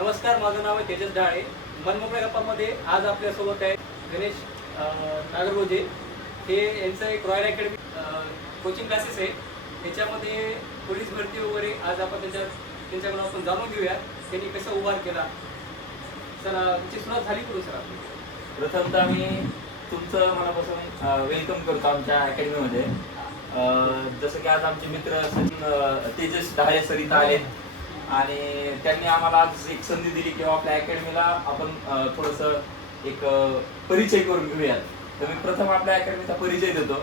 नमस्कार, माझं नाव आहे तेजस ढाळे. मनमोकळ्या गप्पामध्ये आज आपल्यासोबत आहे गणेश नागरगोजे. हे यांचं एक रॉयल अकॅडमी कोचिंग क्लासेस आहे. त्याच्यामध्ये पोलीस भरती वगैरे आज आपण त्यांच्याकडून आपण जाणून घेऊया त्यांनी कसं उभार केला. सर, तुमची सुरुवात झाली करू सर आपली. प्रथमतः मी तुमचं मनापासून वेलकम करतो आमच्या अकॅडमीमध्ये. जसं की आज आमचे मित्र तेजस ढाळे सर इथं आलेत आणि त्यांनी आम्हाला आज एक संधी दिली किंवा आपल्या अकॅडमीला आपण थोडंसं एक परिचय करून घेऊयात. तर मी प्रथम आपल्या अकॅडमीचा परिचय देतो.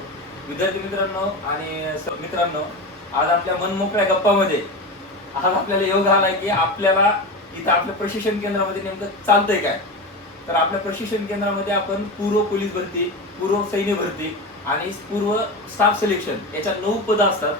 विद्यार्थी मित्रांनो आणि मित्रांनो, आज आपल्या मनमोकळ्या गप्पामध्ये आज आपल्याला योग आलाय की आपल्याला इथं आपल्या प्रशिक्षण केंद्रामध्ये नेमकं चालतंय काय. तर आपल्या प्रशिक्षण केंद्रामध्ये आपण पूर्व पोलीस भरती, पूर्व सैन्य भरती आणि पूर्व स्टाफ सिलेक्शन याच्या 9 पदं असतात.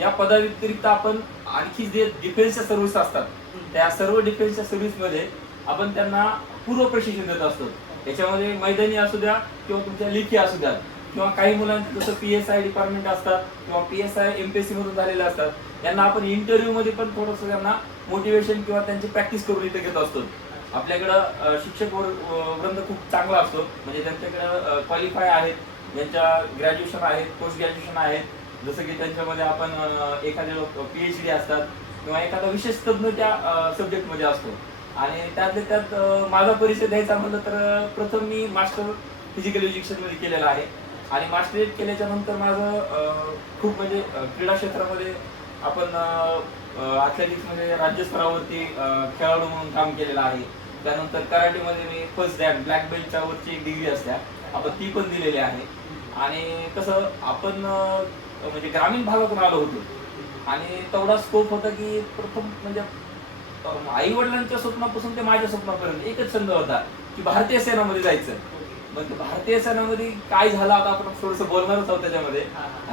या पदाव्यतिरिक्त आपण आणखी जे डिफेन्सच्या सर्व्हिस असतात त्या सर्व डिफेन्सच्या सर्व्हिसमध्ये आपण त्यांना पूर्व प्रशिक्षण देत असतो. याच्यामध्ये मैदानी असू द्या किंवा तुमच्या लेखी असू द्या किंवा काही मुलांचं जसं PSI डिपार्टमेंट असतात किंवा PSI MPSC मधून झालेले असतात, यांना आपण इंटरव्ह्यू मध्ये पण थोडंसं त्यांना मोटिवेशन किंवा त्यांची प्रॅक्टिस करून इथे घेत असतो. आपल्याकडं शिक्षक वृंद खूप चांगला असतो, म्हणजे त्यांच्याकडे क्वालिफाय आहेत, ज्यांच्या ग्रॅज्युएशन आहेत, पोस्ट ग्रॅज्युएशन आहेत. जसं की त्यांच्यामध्ये आपण एखादे लोक PhD असतात किंवा एखादा विशेष तज्ञ त्या सब्जेक्टमध्ये असतो. आणि त्यातले त्यात माझा परिचय द्यायचा म्हटलं तर प्रथम मी मास्टर फिजिकल एज्युकेशनमध्ये केलेला आहे आणि मास्टरेट केल्याच्या नंतर माझं खूप म्हणजे क्रीडा क्षेत्रामध्ये आपण ॲथलेटिक्समध्ये राज्यस्तरावरती खेळाडू म्हणून काम केलेलं आहे. त्यानंतर कराटेमध्ये मी फर्स्ट डॅन ब्लॅक बेल्टच्या वरची एक डिग्री असते, आपण ती पण दिलेली आहे. आणि कसं आपण म्हणजे ग्रामीण भागातून आलो होतो आणि तेवढा स्कोप होता की प्रथम म्हणजे आई वडिलांच्या स्वप्नापासून ते माझ्या स्वप्नापर्यंत एकच छंद होता की भारतीय सेनामध्ये जायचं. मग भारतीय सेनामध्ये काय झालं आता आपण थोडंसं बोलणारच आहोत त्याच्यामध्ये.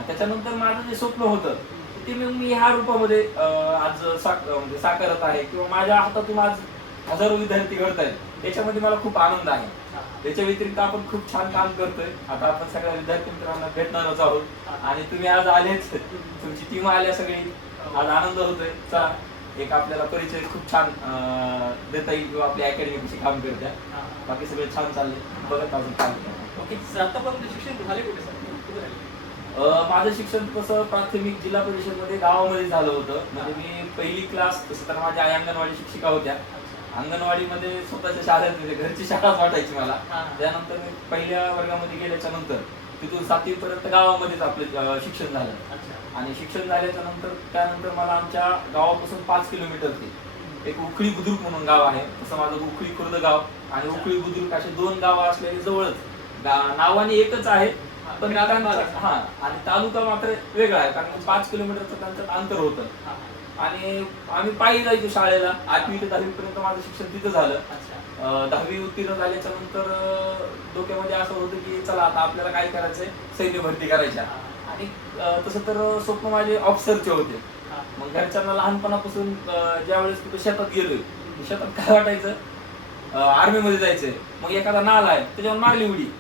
त्याच्यानंतर माझं जे स्वप्न होतं ते मी ह्या रूपामध्ये आज म्हणजे साकारत आहे किंवा माझ्या हातातून आज हजारो विद्यार्थी घडत आहेत. याच्यामध्ये मला खूप आनंद आहे. त्याच्या व्यतिरिक्त आपण खूप छान काम करतोय. आता आपण सगळ्या विद्यार्थी मित्रांना भेटणारच आहोत आणि तुम्ही आज आलेच, तुमची टीम आल्या सगळी, आज आनंद होतोय. चला, एक आपल्याला परिचय खूप छान देता येईल किंवा आपल्या अकॅडमी कशी काम करत्या. बाकी सगळे छान चालले, बघत अजून काम. ओके सर, आतापर्यंत शिक्षण झाले कुठे सर? माझं शिक्षण कसं प्राथमिक जिल्हा परिषदमध्ये गावामध्ये झालं होतं. म्हणजे मी पहिली क्लास, तसं तर माझ्या आई अंगणवाडी शिक्षिका होत्या. अंगणवाडीमध्ये स्वतःच्या शाळेत म्हणजे घरची शाळाच वाटायची मला. त्यानंतर मी पहिल्या वर्गामध्ये गेल्याच्या नंतर तिथून 7वी पर्यंत गावामध्येच आपलं शिक्षण झालं. आणि शिक्षण झाल्याच्या नंतर त्यानंतर मला आमच्या गावापासून 5 किलोमीटरची एक उखळी बुद्रुक म्हणून गाव आहे. तसं माझं उखळी खुर्द गाव आणि उखळी बुद्रुक असे 2 गावं असलेले जवळच, नावाने एकच आहे पण आणि तालुका मात्र वेगळा आहे, कारण 5 किलोमीटरचं त्यांचं अंतर होतं. आणि आम्ही पायी जायचो शाळेला. 8वी ते 10वी पर्यंत माझं शिक्षण तिथं झालं. 10वी उत्तीर्ण झाल्याच्या नंतर डोक्यामध्ये असं होतं की चला आता आपल्याला काय करायचंय, सैन्य भरती करायच्या. आणि तसं तर स्वप्न माझे ऑफिसरचे होते. मग घरच्यांना लहानपणापासून ज्या वेळेस कुठे शेतात गेलोय, शेतात काय वाटायचं, आर्मीमध्ये जायचंय. मग एखादा नाल आहे त्याच्यावर मारली उडी,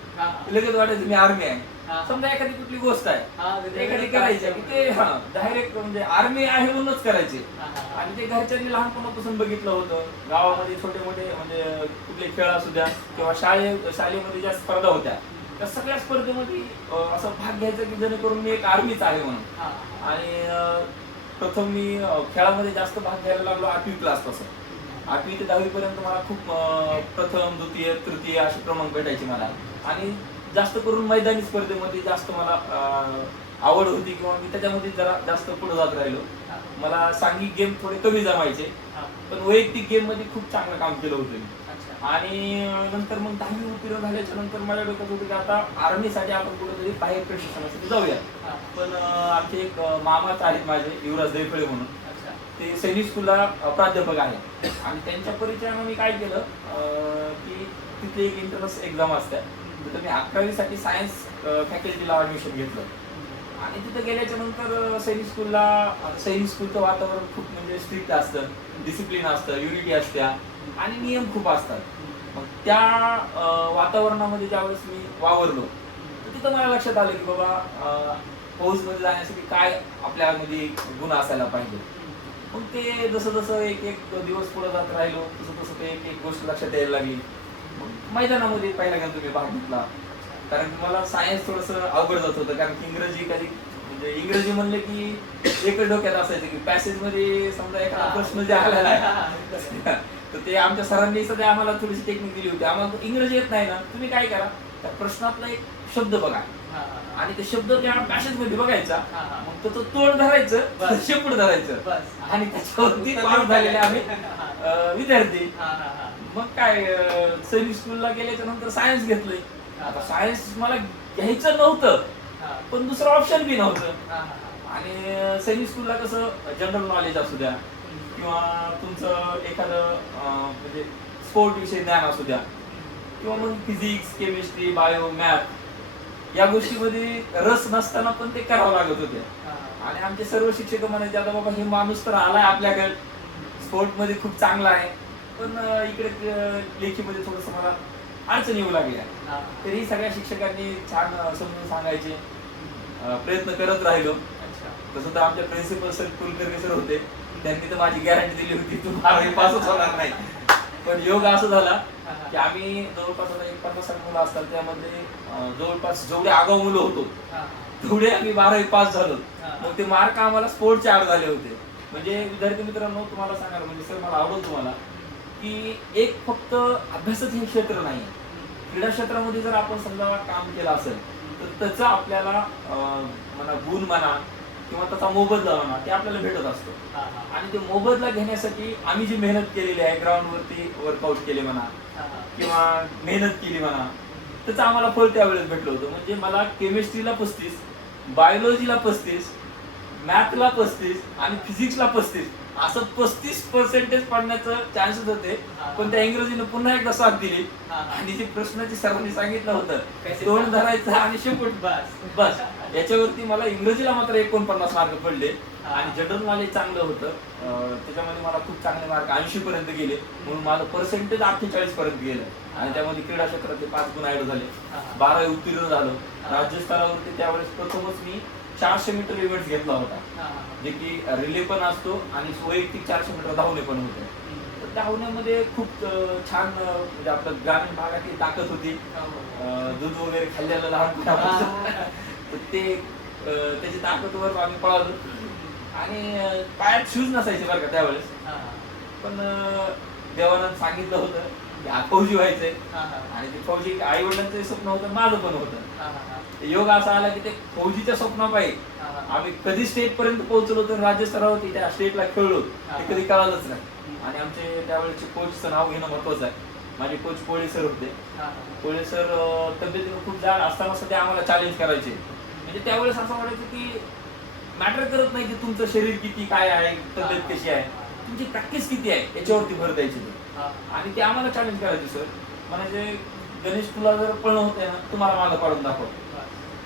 लगेच वाटायचं मी आर्मी आहे. समजा एखादी कुठली गोष्ट आहे एखादी करायची की ते डायरेक्ट म्हणजे आर्मी आहे म्हणूनच करायचे. आणि ते घरच्यांनी लहानपणापासून बघितलं होतं. गावामध्ये छोटे मोठे म्हणजे कुठले खेळ असू द्या किंवा शाळेमध्ये ज्या स्पर्धा होत्या त्या सगळ्या स्पर्धेमध्ये असं भाग घ्यायचा की जेणेकरून मी एक आर्मीच आहे म्हणून. आणि प्रथम मी खेळामध्ये जास्त भाग घ्यायला लागलो 8वी क्लासपासून. 8वी ते 10वी पर्यंत मला खूप प्रथम, द्वितीय, तृतीय असे क्रमांक भेटायचे मला. आणि जास्त करून मैदानी स्पर्धेमध्ये जास्त मला आवड होती किंवा मी त्याच्यामध्ये जरा जास्त पुढे जात राहिलो. मला सांघिक गेम थोडे कमी जमायचे पण वैयक्तिक गेम मध्ये खूप चांगलं काम केलं होतं मी. आणि नंतर मग 10वी उत्तीर्ण झाल्याच्या नंतर माझ्या डोक्यात होतं की आता आर्मीसाठी आपण कुठेतरी बाहेर प्रशिक्षणासाठी जाऊया. पण आमचे एक मामाच आहेत माझे, युवराज देवफळे म्हणून, ते सैनिक स्कूलला प्राध्यापक आहेत. आणि त्यांच्या परिचयानं मी काय केलं की तिथे एक एंट्रन्स एक्झाम असते. तर मी 11वी साठी सायन्स फॅकल्टीला ॲडमिशन घेतलं. आणि तिथं गेल्याच्या नंतर सैनिक स्कूलचं वातावरण खूप म्हणजे स्ट्रिक्ट असतं, डिसिप्लिन असतं, युनिटी असत्या आणि नियम खूप असतात. मग त्या वातावरणामध्ये ज्यावेळेस मी वावरलो तर तिथं मला लक्षात आलं की बाबा फौजमध्ये जाण्यासाठी काय आपल्यामध्ये गुण असायला पाहिजे. मग ते जसं जसं एक एक दिवस पुढे जात राहिलो तसं तसं ते एक एक गोष्ट लक्षात यायला लागली. मग मैदानामध्ये पहिल्यांदा तुम्ही भाग घेतला, कारण की मला सायन्स थोडंसं अवघड जात होतं, कारण की इंग्रजी कधी म्हणजे इंग्रजी म्हणलं की एकच डोक्यात असायचं की पॅसेज मध्ये समजा एखादा प्रश्न जे आलेला आहे तर ते आमच्या सरांनी सध्या आम्हाला थोडीशी टेक्निक दिली होती. आम्हाला इंग्रजी येत नाही ना, तुम्ही काय करा त्या प्रश्नातला एक शब्द बघा आणि ते शब्द त्या पॅसेज मध्ये बघायचा, मग त्याचं तोंड धरायचं, शेपूट धरायचं आणि त्याच्यावरती पास झालेले आम्ही विद्यार्थी. मग काय सैनिक स्कूलला गेल्याच्या नंतर सायन्स घेतलंय. आता सायन्स मला घ्यायचं नव्हतं, पण दुसरं ऑप्शन बी नव्हतं. आणि सैनिक स्कूलला कसं जनरल नॉलेज असू द्या किंवा तुमचं एखादं म्हणजे स्पोर्ट विषयी ज्ञान असू द्या किंवा मग फिजिक्स, केमिस्ट्री, बायो, मॅथ या गोष्टीमध्ये रस नसताना पण ते करावं लागत होते. आणि आमचे सर्व शिक्षक म्हणायचे आता बाबा हे माणूस तर आलाय आपल्याकडे, स्पोर्ट मध्ये खूप चांगला आहे, पण इकडे लेखीमध्ये थोडस मला अडचण येऊ लागल्या. तरी सगळ्या शिक्षकांनी छान समजून सांगायचे, प्रयत्न करत राहिलो. तसं तर आमच्या प्रिन्सिपल सर कुलकर्णी सर होते, त्यांनी तर माझी गॅरंटी दिली होती तू 12वी पासच होणार नाही. पण योग असं झाला की आम्ही जवळपास आता 50 मुलं असतात, त्यामध्ये जवळपास जेवढे आगाऊ मुलं होतो तेवढे आम्ही 12वी पास झालो. मग ते मार्क आम्हाला स्पोर्टचे ऍड झाले होते. म्हणजे विद्यार्थी मित्रांनो तुम्हाला सांगायला म्हणजे सर मला आवडतं तुम्हाला की एक फक्त अभ्यासच हे क्षेत्र नाही, क्रीडा क्षेत्रामध्ये जर आपण समजा काम केलं असेल तर त्याचा आपल्याला म्हणा गुण म्हणा किंवा त्याचा मोबदला म्हणा ते आपल्याला भेटत असतो. आणि ते मोबदला घेण्यासाठी आम्ही जी मेहनत केलेली आहे, ग्राउंडवरती वर्कआउट केले म्हणा किंवा मेहनत केली म्हणा, त्याचं आम्हाला फळ त्यावेळेस भेटलं होतं. म्हणजे मला केमिस्ट्रीला 35, बायोलॉजीला 35, मॅथला 35 आणि फिजिक्सला 35 असं 35% पडण्याचं चान्सेस होते. पण त्या इंग्रजीने पुन्हा एकदा साथ दिली आणि जी प्रश्नाची सरांनी सांगितलं होतं तोंड धरायचं आणि शेपूट बस याच्यावरती मला इंग्रजीला मात्र 49 मार्क पडले. आणि जनरल नॉलेज चांगलं होतं, त्याच्यामध्ये मला खूप चांगले मार्क 80 पर्यंत गेले, म्हणून माझं पर्सेंटेज 48 पर्यंत गेलं. आणि त्यामध्ये क्रीडा क्षेत्रात 5 गुण ऍड झाले, 12 उत्तीर्ण झालो. राज्य स्तरावरती त्यावेळेस प्रथमच मी 400 मीटर इव्हेंट घेतला होता, जे की रिले पण असतो आणि वैयक्तिक 400 मीटर धावणे पण होते. तर धावण्यामध्ये खूप छान म्हणजे आपलं ग्रामीण भागातली ताकद होती, दूध वगैरे खाल्लेलं लहानपणापासून तर ते त्याची ताकदवर आम्ही पळालो. आणि पायात शूज नसायचे बरं का त्यावेळेस, पण देवानं सांगितलं होतं की फौजी व्हायचंय आणि ते फौजी आई वडिलांचं स्वप्न होतं, माझं पण होतं. योग असा आला की ते फौजीच्या स्वप्नापायी आम्ही कधी स्टेट पर्यंत पोहोचलो तर राज्य स्तरावरती त्या स्टेटला खेळलो ते कधी कळालंच नाही. आणि आमचे त्यावेळेचे कोचचं नाव घेणं महत्वाचं आहे. माझे कोच पोळे सर होते. पोळे सर तब्येतीनं खूप जाड असताना सध्या आम्हाला चॅलेंज करायचे. म्हणजे त्यावेळेस असं वाटायचं की मॅटर करत नाही की तुमचं शरीर किती काय आहे, तब्येत कशी आहे, तुमची प्रॅक्टिस किती आहे याच्यावरती भर द्यायची. आणि ते आम्हाला चॅलेंज करायचे सर. म्हणजे गणेश तुला जर पळणं होतंय ना, तुम्हाला मागं पाडून दाखव.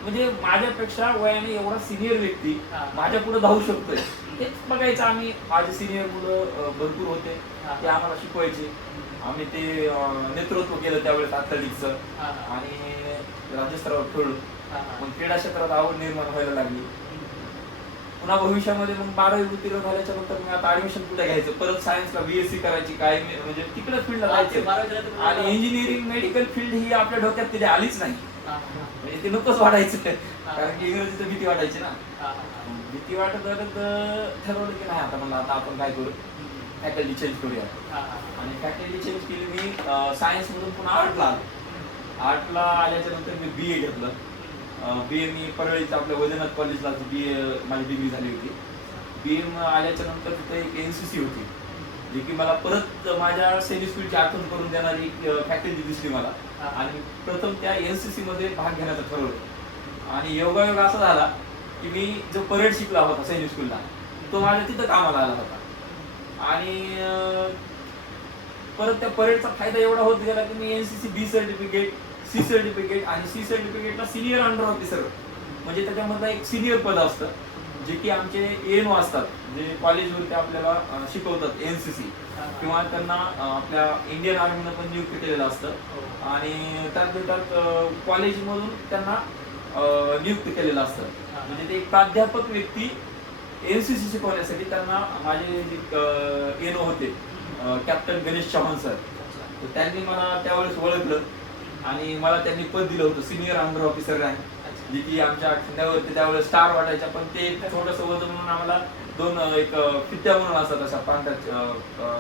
म्हणजे माझ्यापेक्षा वयाने एवढा सिनियर व्यक्ती माझ्या पुढे धावू शकतोय हेच बघायचं आम्ही. माझे सिनियर मुलं भरपूर होते, ते आम्हाला शिकवायचे. आम्ही ते नेतृत्व केलं त्यावेळेस अथलेटिक्सचं आणि राज्यस्तरावर खेळलो. मग क्रीडा क्षेत्रात आवड निर्माण व्हायला लागली. पुन्हा भविष्यामध्ये मग 12वी उत्तीर्ण झाल्याच्या नंतर मी आता ऍडमिशन कुठे घ्यायचं, परत सायन्सला BSc करायची काय म्हणजे तिकडे फील्डला जायचं. आणि इंजिनिअरिंग मेडिकल फील्ड ही आपल्या डोक्यात कधी आलीच नाही, म्हणजे ते नकोच वाटायचं, कारण की इंग्रजीचं भीती वाटायची ना. भीती वाटत ठरवलं की नाही आता मला आता आपण काय करू, फॅकल्टी चेंज करूया. आणि फॅकल्टी चेंज केली मी सायन्स मधून पुन्हा आर्टला आल्याच्या नंतर मी BA घेतलं. BA मी परळीचं आपल्या वैद्यनाथ कॉलेजला BA माझी डिग्री झाली होती. BA आल्याच्या नंतर तिथे एक NCC होती, जे की मला परत माझ्या सैनिक स्कूलची आठवण करून देणारी फॅकल्टी दिसली मला. आणि प्रथम त्या NCC मध्ये भाग घेण्याचं ठरवलं. आणि योगायोग असा झाला की मी जो परेड शिकला होता सैनिक स्कूलला तो माझ्या तिथं कामाला आला होता. आणि परत त्या परेडचा फायदा एवढा होत गेला की मी NCC B certificate, C certificate आणि C सर्टिफिकेटला सिनियर अंडर ऑफिसर, म्हणजे त्याच्यामधलं एक सिनियर पद असतं जे की आमचे ANO असतात, जे कॉलेजवरती आपल्याला शिकवतात NCC किंवा त्यांना आपल्या इंडियन आर्मीनं पण नियुक्त केलेलं असतं. आणि त्यात कॉलेजमधून त्यांना नियुक्त केलेलं असतं. म्हणजे ते एक प्राध्यापक व्यक्ती एनसीसी शिकवण्यासाठी त्यांना माझे जे एनओ होते कॅप्टन गणेश चव्हाण सर, तर त्यांनी मला त्यावेळेस ओळखलं आणि मला त्यांनी पद दिलं होतं सिनियर अंडर ऑफिसर रँक, जी की आमच्या खंड्यावरती त्यावेळेस स्टार वाटायच्या, पण ते छोटंसं वजन म्हणून आम्हाला दोन एक फित्त्या म्हणून असतात अशा पांढऱ्या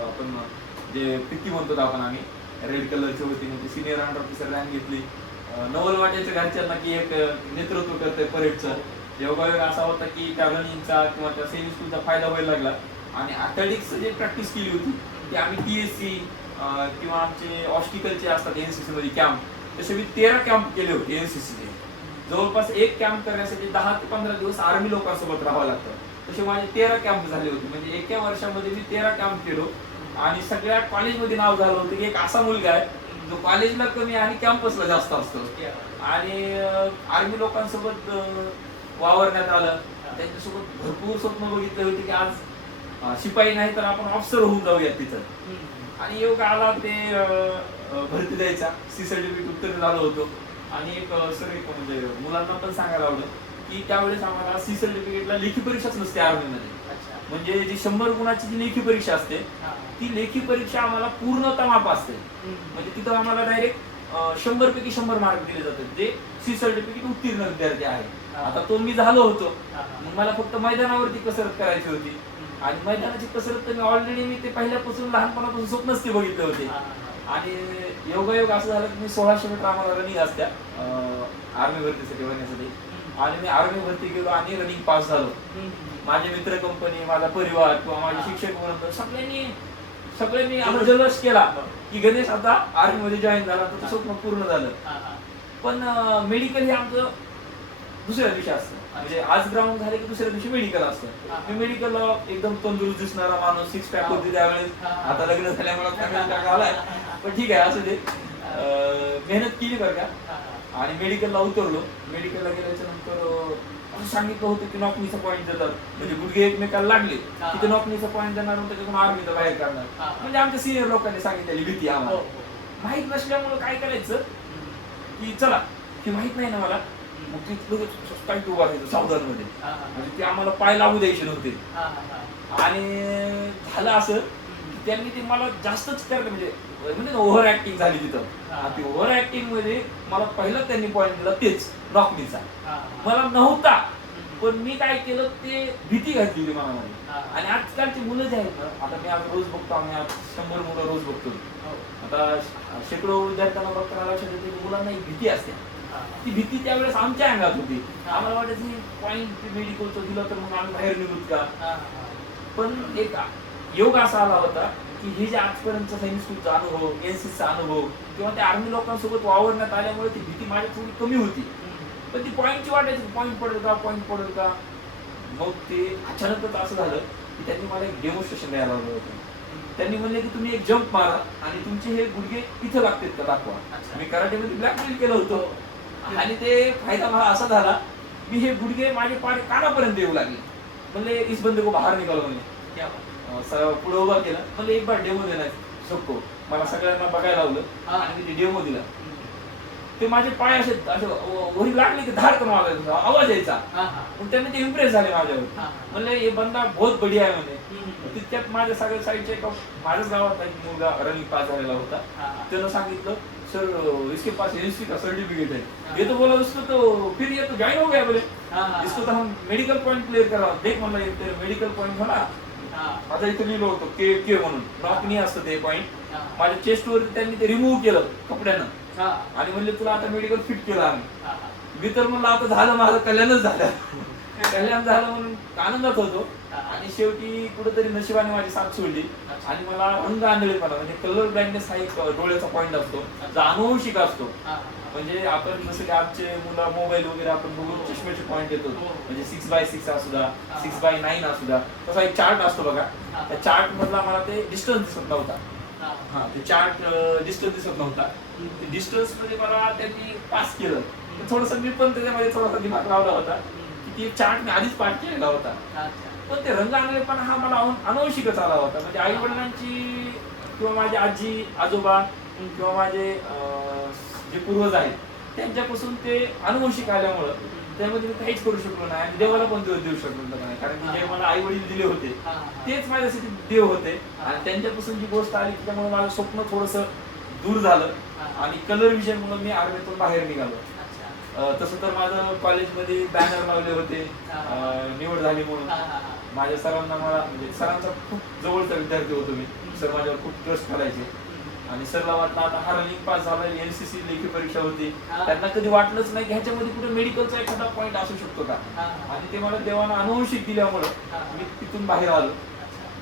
आपण जे फित्ती म्हणतो आपण आम्ही रेड कलरची होती, मग ती सिनियर अंडर ऑफिसर रँक घेतली. नवल वाटायचं घरच्यांना की एक नेतृत्व करतंय परेडचं. योगायोग असा होता की त्या रनिंगचा किंवा त्या सेव्हिंग स्कूलचा फायदा व्हायला लागला आणि अथलेटिक्सचं जे प्रॅक्टिस केली होती ती आम्ही TSC किंवा आमचे ऑस्टिकलचे असतात एनसीसी मध्ये कॅम्प, तसे मी 13 कॅम्प केले होते एनसीसीचे. जवळपास एक कॅम्प करण्यासाठी 10 ते 15 दिवस आर्मी लोकांसोबत राहावं लागतं. तसे माझे 13 कॅम्प झाले होते, म्हणजे एका वर्षामध्ये मी 13 कॅम्प केलो आणि सगळ्या कॉलेजमध्ये नाव झालं होतं की एक असा मुलगा आहे जो कॉलेजला कमी आणि कॅम्पसला जास्त असतो. आणि आर्मी लोकांसोबत वावरण्यात आलं, त्यांच्यासोबत भरपूर स्वप्न बघितले होते की आज शिपाई नाही तर आपण ऑफिसर होऊन जाऊयात तिथं. आणि योग आला ते भरती द्यायचा, सी सर्टिफिकेट उत्तीर्ण झालो होतो. आणि एक सर एक म्हणजे मुलांना पण सांगायला आवडलं की त्यावेळेस आम्हाला सी सर्टिफिकेटला लेखी परीक्षाच नसते आर्मीमध्ये. म्हणजे जी 100 गुणाची जी लेखी परीक्षा असते ती लेखी परीक्षा आम्हाला पूर्णतः माप असते. म्हणजे तिथं आम्हाला डायरेक्ट 100 पैकी 100 मार्क दिले जातात जे सी सर्टिफिकेट उत्तीर्ण विद्यार्थी आहे. आता तो मी झालो होतो, मग मला फक्त मैदानावरती कसरत करायची होती आणि मैदानाची कसरत तर मी ऑलरेडी मी ते पहिल्यापासून लहानपणापासून स्वप्नच ते बघितले होते. आणि योगायोग असं झालं की मी 1600 मीटर आम्हाला रनिंग असत्या आर्मी भरतीसाठी होण्यासाठी, आणि मी आर्मी भरती गेलो आणि रनिंग पास झालो. माझे मित्र कंपनी, माझा परिवार किंवा माझे शिक्षक वर्ग सगळ्यांनी आम्हाला जल्लोष केला की गणेश आता आर्मी मध्ये जॉईन झाला, तर स्वप्न पूर्ण झालं. पण मेडिकल हे आमचं दुसऱ्या दिवशी असतं, म्हणजे आज ग्राउंड झाले की दुसऱ्या दिवशी मेडिकल असतं. मी मेडिकलला एकदम तंदुरुस्त दिसणारा माणूस, 6 पॅक होती त्यावेळेस, आता लग्न झाल्यामुळे आलाय, पण ठीक आहे असं ते. मेहनत केली बरं का, आणि मेडिकलला उतरलो. मेडिकलला गेल्याच्या नंतर असं सांगितलं होतं की नॉकनीचा पॉईंट देतात, म्हणजे गुडघे एकमेकाला लागले तिथे नॉकनीचा पॉईंट देणार, त्याच्यातून आर्मीचा बाहेर काढणार. म्हणजे आमच्या सिनियर लोकांनी सांगितलेली भीती आम्हाला माहित नसल्यामुळे काय करायचं की चला की माहित नाही ना मला, मग ती लगेच काही उभा राहायचं सावधान मध्ये, म्हणजे ते आम्हाला पाय लागू द्यायचे नव्हते. आणि झालं असं की त्यांनी ते मला जास्तच करलं, म्हणजे ओव्हर ऍक्टिंग झाली तिथं. ती ओव्हर ऍक्टिंग मध्ये मला पहिला त्यांनी पॉईंट दिला तेच नॉकनीचा, मला नव्हता, पण मी काय केलं ते भीती घातली होती मनामध्ये. आणि आजकालची मुलं जे आहेत ना, आता मी आज रोज बघतो, आम्ही आज 100 मुलं रोज बघतो, आता शेकडो विद्यार्थ्यांना बघताना लक्षात येते की मुलांना एक भीती असते. ती भीती त्यावेळेस आमच्या अंगात होती. आम्हाला वाटायचं पॉईंट मेडिकलचं दिलं तर मग आम्ही बाहेर निघूत का. पण एक योग असा आला होता की हे जे आजपर्यंतचा सैनिक स्कूलचा अनुभव, एनसीसीचा अनुभव किंवा त्या आर्मी लोकांसोबत वावरण्यात आल्यामुळे ती भीती माझी थोडी कमी होती. पण ती पॉईंटची वाटायची, पॉईंट पडेल का. मग ते अचानकच असं झालं की त्यांनी मला एक डेमॉन्स्ट्रेशन द्यायला लावलं होतं. त्यांनी म्हणले की तुम्ही एक जंप मारा आणि तुमचे हे गुडघे इथं लागतात का दाखवा. मी कराटेमध्ये ब्लॅक बेल्ट केलं होतं आणि ते फायदा मला असा झाला, मी हे गुडघे माझे पाय कानापर्यंत येऊ लागले. म्हणले इस बंदे को बाहेर निघालो, म्हणजे पुढे उभा केला, म्हणजे एक बार डेमो देणार शकतो. मला सगळ्यांना बघायला लावलं आणि मी डेमो दिला. ते माझे पाय असे वरी लागले की धाड करून आवाज यायचा. पण त्यांनी ते इम्प्रेस झाले माझ्यावर. म्हणले हे बंदा बहुत बढिया आहे म्हणे. तितक्यात माझ्या सगळ्या साईडचे माझ्याच गावात एक मुलगा रनिंग पास झालेला होता, त्यानं सांगितलं सर इसके पास एनसीसी का सर्टिफिकेट है. ये तो बोला उसको तो फिर ये तो ज्वाइन हो गया बोले, इसको तो हम मेडिकल पॉइंट क्लियर करा. देख म्हणलं एक मेडिकल पॉइंट होला, आता इथं लिहिलं होतं के म्हणून नॉकनी असतं ते पॉइंट. माझ्या चेस्ट वर त्यांनी ते रिमूव्ह केलं कपड्यानं आणि म्हणले तुला आता मेडिकल फिट केलं आम्ही. मी तर म्हणलं आता झालं, माझं कल्याणच झालं. कल्याण झालं म्हणून आनंदात होतो. आणि शेवटी कुठेतरी नशिबाने माझी साथ सोडली आणि मला रंग आंधळेपणा, म्हणजे कलर ब्लाइंडनेस हा एक डोळ्याचा पॉईंट असतो, जो अनुवंशिक असतो. म्हणजे आपण जसं की आजचे मुलं मोबाईल वगैरे आपण बघून चष्म्याचे पॉईंट येतो, म्हणजे 6x6 असू द्या, 6x9 असू द्या, तसा एक चार्ट असतो बघा. त्या चार्ट मधला मला ते डिस्टन्स दिसत नव्हता. ते चार्ट डिस्टन्स दिसत नव्हता. डिस्टन्स मध्ये मला त्यांनी पास केलं. थोडस मी पण त्याच्यामध्ये थोडासा दिमाग लावला होता की ती चार्ट मी आधीच पाठ केलेला होता. पण ते रंग आणलेपणा हा मला अनवश्यकच आला होता. म्हणजे आई वडिलांची किंवा माझे आजी आजोबा किंवा माझे जे पूर्वज आहेत त्यांच्यापासून ते अनुवंशिक आल्यामुळं त्यामध्ये मी काहीच करू शकलो नाही आणि देवाला पण देऊ शकलो नाही, कारण की जे मला आई वडील दिले होते तेच माझ्यासाठी देव होते. आणि त्यांच्यापासून जी गोष्ट आली त्यामुळे माझं स्वप्न थोडस दूर झालं आणि कलर विषयामुळे मी आर्मीतून बाहेर निघालो. तसं तर माझं कॉलेजमध्ये बॅनर लावले होते निवड झाली म्हणून. माझ्या सरांना मला म्हणजे सरांचा खूप जवळचा विद्यार्थी होतो मी. सर माझ्यावर खूप ट्रस्ट करायचे आणि सरला वाटलं आता हा रनिंग पास झाला, NCC लेखी परीक्षा होती, त्यांना कधी वाटलंच नाही की ह्याच्यामध्ये कुठे मेडिकलचा एखादा पॉईंट असू शकतो का. आणि ते मला देवानं अनुवंशिक दिल्यामुळं मी तिथून बाहेर आलो.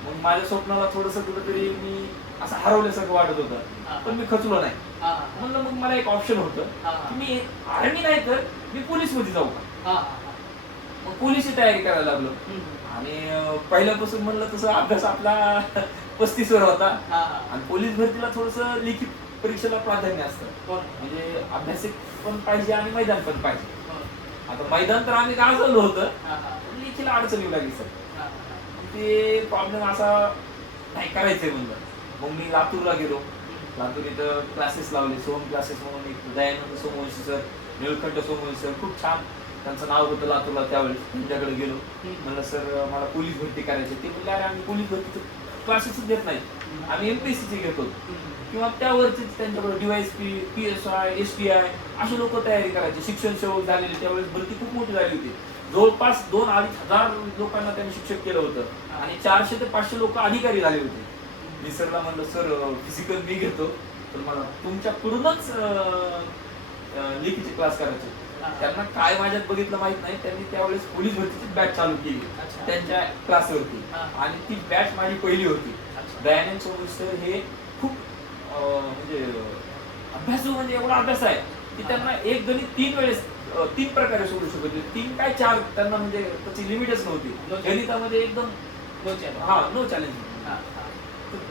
मग माझ्या स्वप्नाला थोडंसं कुठेतरी मी असं हरवल्यासारखं वाटत होतं, पण मी खचलो नाही. म्हणलं मग मला एक ऑप्शन होतं की मी आर्मी नाही तर मी पोलीस मध्ये जाऊ का. मग पोलीसची तयारी करायला लागलो. आणि पहिल्यापासून म्हणलं तसं अभ्यास आपला 35 वर होता आणि पोलीस भरतीला थोडस लिखित परीक्षेला प्राधान्य असतं. म्हणजे अभ्यासिक पण पाहिजे आणि मैदान पण पाहिजे. आता मैदान तर आम्ही गाजवलं होतं, लिखीला अडचण येऊ लागली सर. ते प्रॉब्लेम असा नाही करायचंय म्हणलं. मग मी लातूरला गेलो. लातूर इथं क्लासेस लावले, सोहम क्लासेस म्हणून एक दयानंद सोमवंशी सर, निळकंठ सोमवंशी सर, खूप छान त्यांचं नाव होतं लातूरला त्यावेळेस. त्यांच्याकडे गेलो, म्हणलं सर मला पोलीस भरती करायची. ते म्हणले अरे आम्ही पोलीस भरतीचं क्लासेसच देत नाही, आम्ही MPSC घेतो किंवा त्यावरतीच त्यांच्याकडे DYSP, PSI, STI असे लोक तयारी करायचे. शिक्षण सेवक झालेले त्यावेळेस भरती खूप मोठी झाली होती. जवळपास 2-2.5 हजार लोकांना त्यांनी शिक्षक केलं होतं आणि 400 ते 500 लोक अधिकारी झाले होते. मी सरला म्हणलं सर फिजिकल मी घेतो, तर मला तुमच्याकडूनच लेखीचे क्लास करायचे. त्यांना काय माझ्यात बघितलं माहित नाही, त्यांनी त्यावेळेस पोलीस भरतीची बॅच चालू केली त्यांच्या क्लासवरती आणि ती बॅच माझी पहिली होती. दयानंद सोमवंशी सर हे खूप म्हणजे अभ्यासू, म्हणजे एवढा अभ्यास आहे की त्यांना एक गणित 3 वेळेस 3 प्रकारे सोडू शकत होते. 3 काय 4 त्यांना म्हणजे त्याची लिमिटच नव्हती. गणितामध्ये एकदम नो चॅलेंज.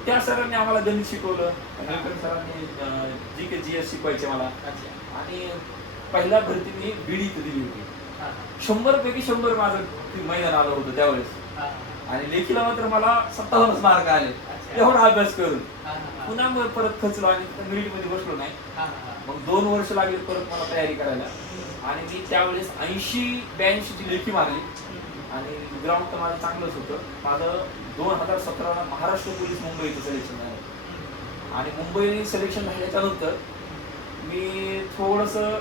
त्या सरांनी आम्हाला गणित शिकवलं. निळकंठ सरांनी GK GS शिकवायचे मला. आणि पहिल्या भरती मी बीड इथं दिली होती. 100 पैकी 100 माझं मैदान आलं होतं त्यावेळेस. आणि लेखीला मात्र मला 57 मार्क आले एवढा अभ्यास करून. पुन्हा परत खचलो आणि मिरिट मध्ये बसलो नाही. मग 2 वर्ष लागले परत मला तयारी करायला. आणि मी त्यावेळेस 80-82 ची लेखी मारली आणि ग्राउंड तर माझं चांगलंच होतं. माझं 2017ला महाराष्ट्र पोलीस मुंबईचं सिलेक्शन झालं. आणि मुंबई सिलेक्शन झाल्याच्या नंतर मी थोडंसं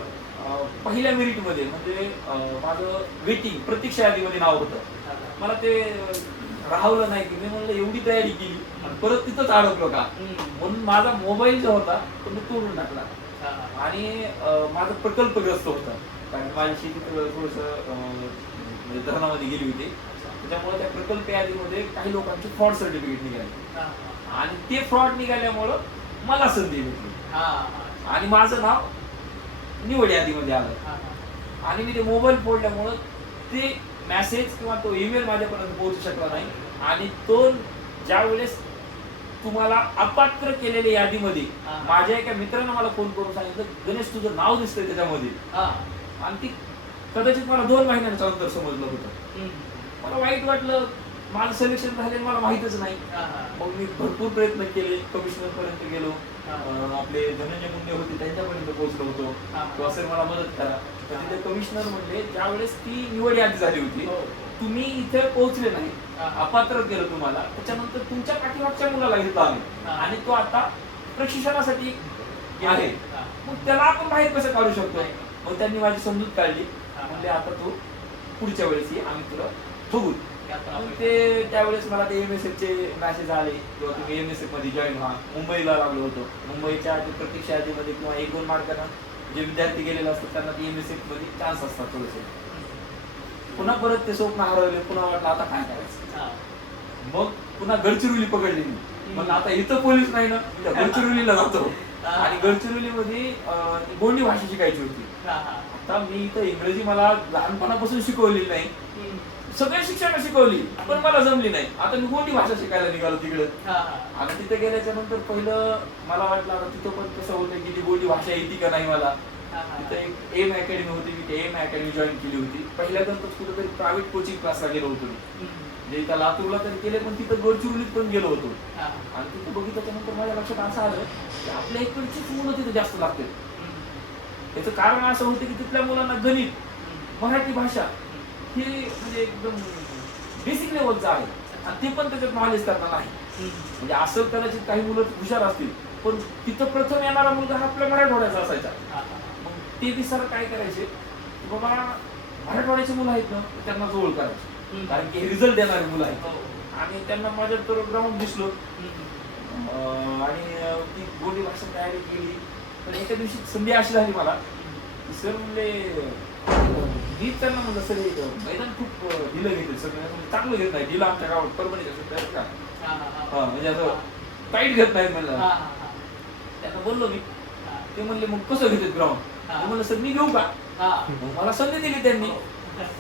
पहिल्या मेरिटमध्ये म्हणजे माझं वेटिंग प्रतीक्षा यादीमध्ये नाव होतं. मला ते राहवलं नाही की मी म्हणलं एवढी तयारी केली आणि परत तिथंच अडकलो का, म्हणून माझा मोबाईल जो होता तो मी तोडून टाकला. आणि माझा प्रकल्पग्रस्त होता, कारण माझी शेती थोडंसं म्हणजे धरणामध्ये गेली होती. त्याच्यामुळे त्या प्रकल्प यादीमध्ये काही लोकांचे फ्रॉड सर्टिफिकेट निघाले आणि ते फ्रॉड निघाल्यामुळं मला संधी भेटली आणि माझं नाव निवड यादीमध्ये आलं. आणि मी ते मोबाईल फोडल्यामुळं ते मेसेज किंवा तो ईमेल माझ्यापर्यंत पोहोचू शकला नाही. आणि तो ज्या वेळेस तुम्हाला अपात्र केलेल्या यादीमध्ये माझ्या एका मित्रानं मला फोन करून सांगितलं गणेश तुझं नाव दिसतंय त्याच्यामध्ये. आणि ती कदाचित मला 2 महिन्यांच्या नंतर समजलं होतं. मला वाईट वाटलं, माझं सिलेक्शन झाले मला माहितच नाही. मग मी भरपूर प्रयत्न केले, कमिशनर पर्यंत गेलो, आपले धनंजय मुंडे होते त्यांच्यापर्यंत पोहोचलो होतो किंवा सर मला मदत करा. तर तिथे कमिशनर म्हणले ज्यावेळेस ती निवड यादी झाली होती तुम्ही इथे पोहोचले नाही, अपात्र केलं तुम्हाला, त्याच्यानंतर तुमच्या पाठीमागच्या मुलाला घेतला आम्ही आणि तो आता प्रशिक्षणासाठी आहे, मग त्याला आपण बाहेर कसं काढू शकतो. मग त्यांनी माझी समजूत काढली, म्हणजे आता तू पुढच्या वेळेस ये, आम्ही तुला ठोगू. ते त्यावेळेस मला ते MSF चे मॅसेज आले किंवा तुम्ही MSF मध्ये जॉईन व्हा. मुंबईला लागलो होतो. मुंबईच्या प्रतीक्षा यादीमध्ये किंवा 1-2 मार्कांना जे विद्यार्थी गेलेले असतात त्यांना ते MSF मध्ये चान्स असतात थोडेसे. पुन्हा परत ते स्वप्न हरवले, पुन्हा वाटलं आता काय करायचं. मग पुन्हा गडचिरोली पकडली मी. मग आता इथं पोलीस नाही ना, गडचिरोलीला जातो. आणि गडचिरोलीमध्ये गोंडी भाषा शिकायची होती. आता मी इथं इंग्रजी मला लहानपणापासून शिकवली नाही, सगळ्या शिक्षण शिकवली पण मला जमली नाही. आता मी गोंडी भाषा शिकायला निघालो तिकडे. आणि तिथे गेल्याच्या नंतर पहिलं मला वाटलं आता तिथं पण कसं होतं की ती गोंडी भाषा येते का नाही मला. तिथं एक एम अकॅडमी होती, मी ते एम अकॅडमी जॉईन केली होती. पहिल्यांदाच कुठेतरी प्रायव्हेट कोचिंग क्लासला गेलो होतो मी. म्हणजे इथं लातूरला तरी केले पण तिथं गडचिरोलीत पण गेलो होतो. आणि तिथं बघितल्याच्या नंतर माझ्या लक्षात असं आलं की आपल्या इकडचीच मुलं तिथे जास्त लागतात. याचं कारण असं होतं की तिथल्या मुलांना गणित, मराठी भाषा हे म्हणजे एकदम बेसिक लेवलचं आहे आणि ते पण त्याच्यात नॉलेज करणार नाही. म्हणजे असं कदाचित काही मुलं हुशार असतील पण तिथं प्रथम येणारा मुलगा हा आपल्या मराठवाड्याचा असायचा. मग ते बी सर काय करायचे की बाबा मराठवाड्याची मुलं आहेत ना त्यांना जवळ करायचे, कारण की रिझल्ट देणारी मुलं आहेत. आणि त्यांना माझ्या तर ग्राउंड दिसलो आणि ती गोडी भाषा तयारी केली. पण एका दिवशी संधी अशी झाली मला की सर म्हणले मी त्यांना म्हणलं सर मैदान खूप ढिलं घेते सगळं चांगलं घेत नाही. ढिलं आमच्या गावात परभणी कसं का म्हणजे असं टाईट घेत नाही म्हणलं. त्यांना बोललो मी, ते म्हणले मग कसं घेतात ग्राउंड. म्हणलं सर मी घेऊ का. मग मला संधी दिली त्यांनी.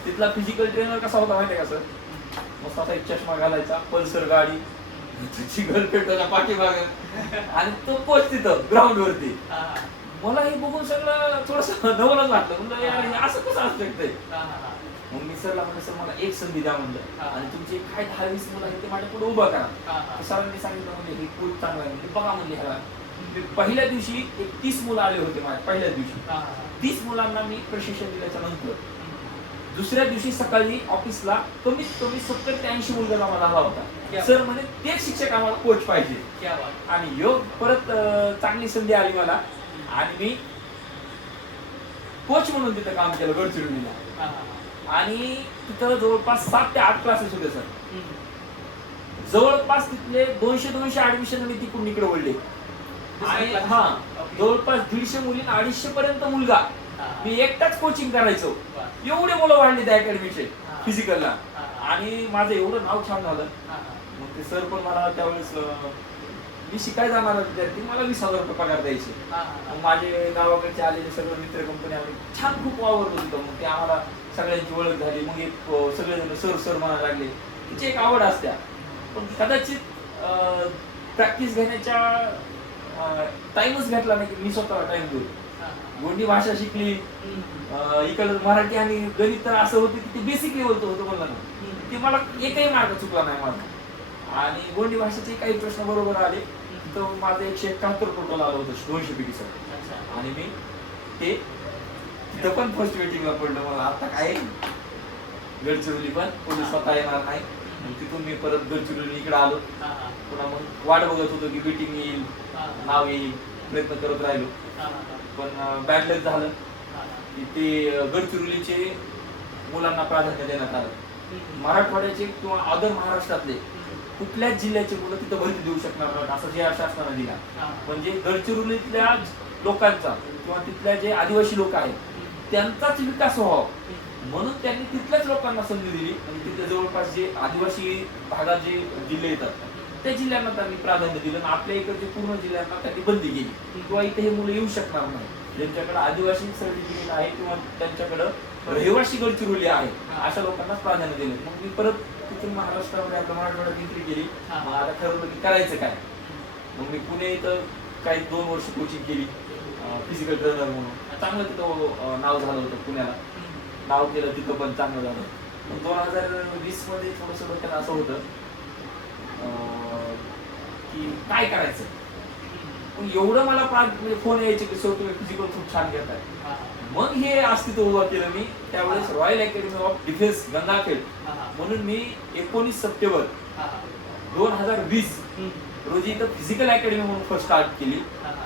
तिथला फिजिकल ट्रेनर कसा होता माहितीये का सर, मस्त असा एक चष्मा घालायचा, पल्सर गाडी, त्याची गर्लफ्रेंड त्याच्या पाठीमागे आणि तो पोच तिथं ग्राउंड वरती. मला हे बघून सगळं थोडस नवलच वाटलं. म्हणलं यार हे असं कसं असू शकतंय. मग मी सरला म्हणलं सर मला एक संधी द्या म्हणलं आणि तुमचे काय 10-20 मुलं आहेत ते माझ्या पुढे उभं करा. सरांनी सांगितलं म्हणजे हे खूप चांगलं आहे म्हणजे बघा म्हणजे ह्याला. पहिल्या दिवशी एक 30 मुलं आले होते माझ्या पहिल्या दिवशी. 30 मुलांना मी प्रशिक्षण दिल्याच्या नंतर दुसऱ्या दिवशी सकाळी ऑफिसला कमीत कमी 70 ते 80 मुलगा जमा झाला होता. सर म्हणे तेच शिक्षक आम्हाला कोच पाहिजे. आणि योग परत चांगली संधी आली मला आणि मी कोच म्हणून तिथं काम केलं गडचिरोलीला. आणि तिथं जवळपास 7 ते 8 क्लासेस होते सर. जवळपास तिथले 200 ऍडमिशन मी तिकडून इकडे वळले. आणि हा जवळपास 150 मुली 250 पर्यंत मुलगा मी एकटाच कोचिंग करायचो. एवढे मुलं वाढले त्या अकॅडमीचे फिजिकलला आणि माझं एवढं नाव छान झालं. मग ते सर पण मला त्यावेळेस मी शिकायला जाणार विद्यार्थी मला 20,000 रुपये पगार द्यायचे. मग माझे गावाकडचे आलेले सगळे मित्र कंपनी आले छान खूप वावरलं होतं. मग ते आम्हाला सगळ्यांची ओळख झाली. मग एक सगळेजण सर सर म्हणायला लागले. तिची एक आवड असते पण कदाचित प्रॅक्टिस घेण्याच्या टाइमच भेटला नाही की मी स्वतःला टाइम देऊ. गोंडी भाषा शिकली, इकडं मराठी आणि गणित तर असं होतं की ते बेसिक लेवलचं होतं म्हणलं ना. ते मला एकही मार्ग चुकला नाही माझा. आणि गोंडी भाषेचे काही प्रश्न बरोबर आले तर माझं 171 टोटल आलं होतं 200 पैकी सर. आणि मी ते तिथं पण फर्स्ट वेटिंगला पडलं. मला आता काय गडचिरोली पण कोणी स्वतः येणार नाही. तिथून मी परत गडचिरोली इकडे आलो. पुन्हा मग वाट बघत होतो की वेटिंग येईल, नाव येईल, प्रयत्न करत राहिलो. पण बॅड लक झालं की ते गडचिरोलीचे मुलांना प्राधान्य देण्यात आलं. मराठवाड्याचे किंवा अदर महाराष्ट्रातले कुठल्याच जिल्ह्याचे मुलं तिथं भरती देऊ शकणार नाहीत असं जे शासनाने दिला. म्हणजे गडचिरोलीतल्या लोकांचा किंवा तिथल्या जे आदिवासी लोक आहेत त्यांचाच विकास व्हावा म्हणून त्यांनी तिथल्याच लोकांना संधी दिली. म्हणजे तिथल्या जवळपास जे आदिवासी भागात जे जिल्हे येतात त्या जिल्ह्यांना त्यांनी प्राधान्य दिलं आणि आपल्या इकडचे पूर्ण जिल्ह्यांना त्यांनी बंदी केली किंवा इथे हे मुलं येऊ शकणार नाही. ज्यांच्याकडे आदिवासी सर्टिफिकेट आहे किंवा त्यांच्याकडे रहिवासी गडचिरोली आहे अशा लोकांना प्राधान्य दिलं. मग मी परत तिथून महाराष्ट्रामध्ये आपल्या मराठवाड्यात एंट्री केली. आता ठरवलं की करायचं काय. मग मी पुणे इथं काही 2 वर्ष कोचिंग केली फिजिकल ट्रेनर म्हणून. चांगलं तिथं नाव झालं होतं पुण्याला. नाव केलं तिथं पण चांगलं झालं. मग 2020 मध्ये थोडंसं डोक्यात असं होतं की काय करायचं. पण एवढं मला म्हणजे फोन यायचे की सर तुम्ही फिजिकल खूप छान घेताय. मग हे अस्तित्व उभं केलं मी. त्यावेळेस royal academy of defence Gangakhed म्हणून मी 19 सप्टेंबर 2020 रोजी इथं फिजिकल अकॅडमी म्हणून फर्स्ट स्टार्ट केली.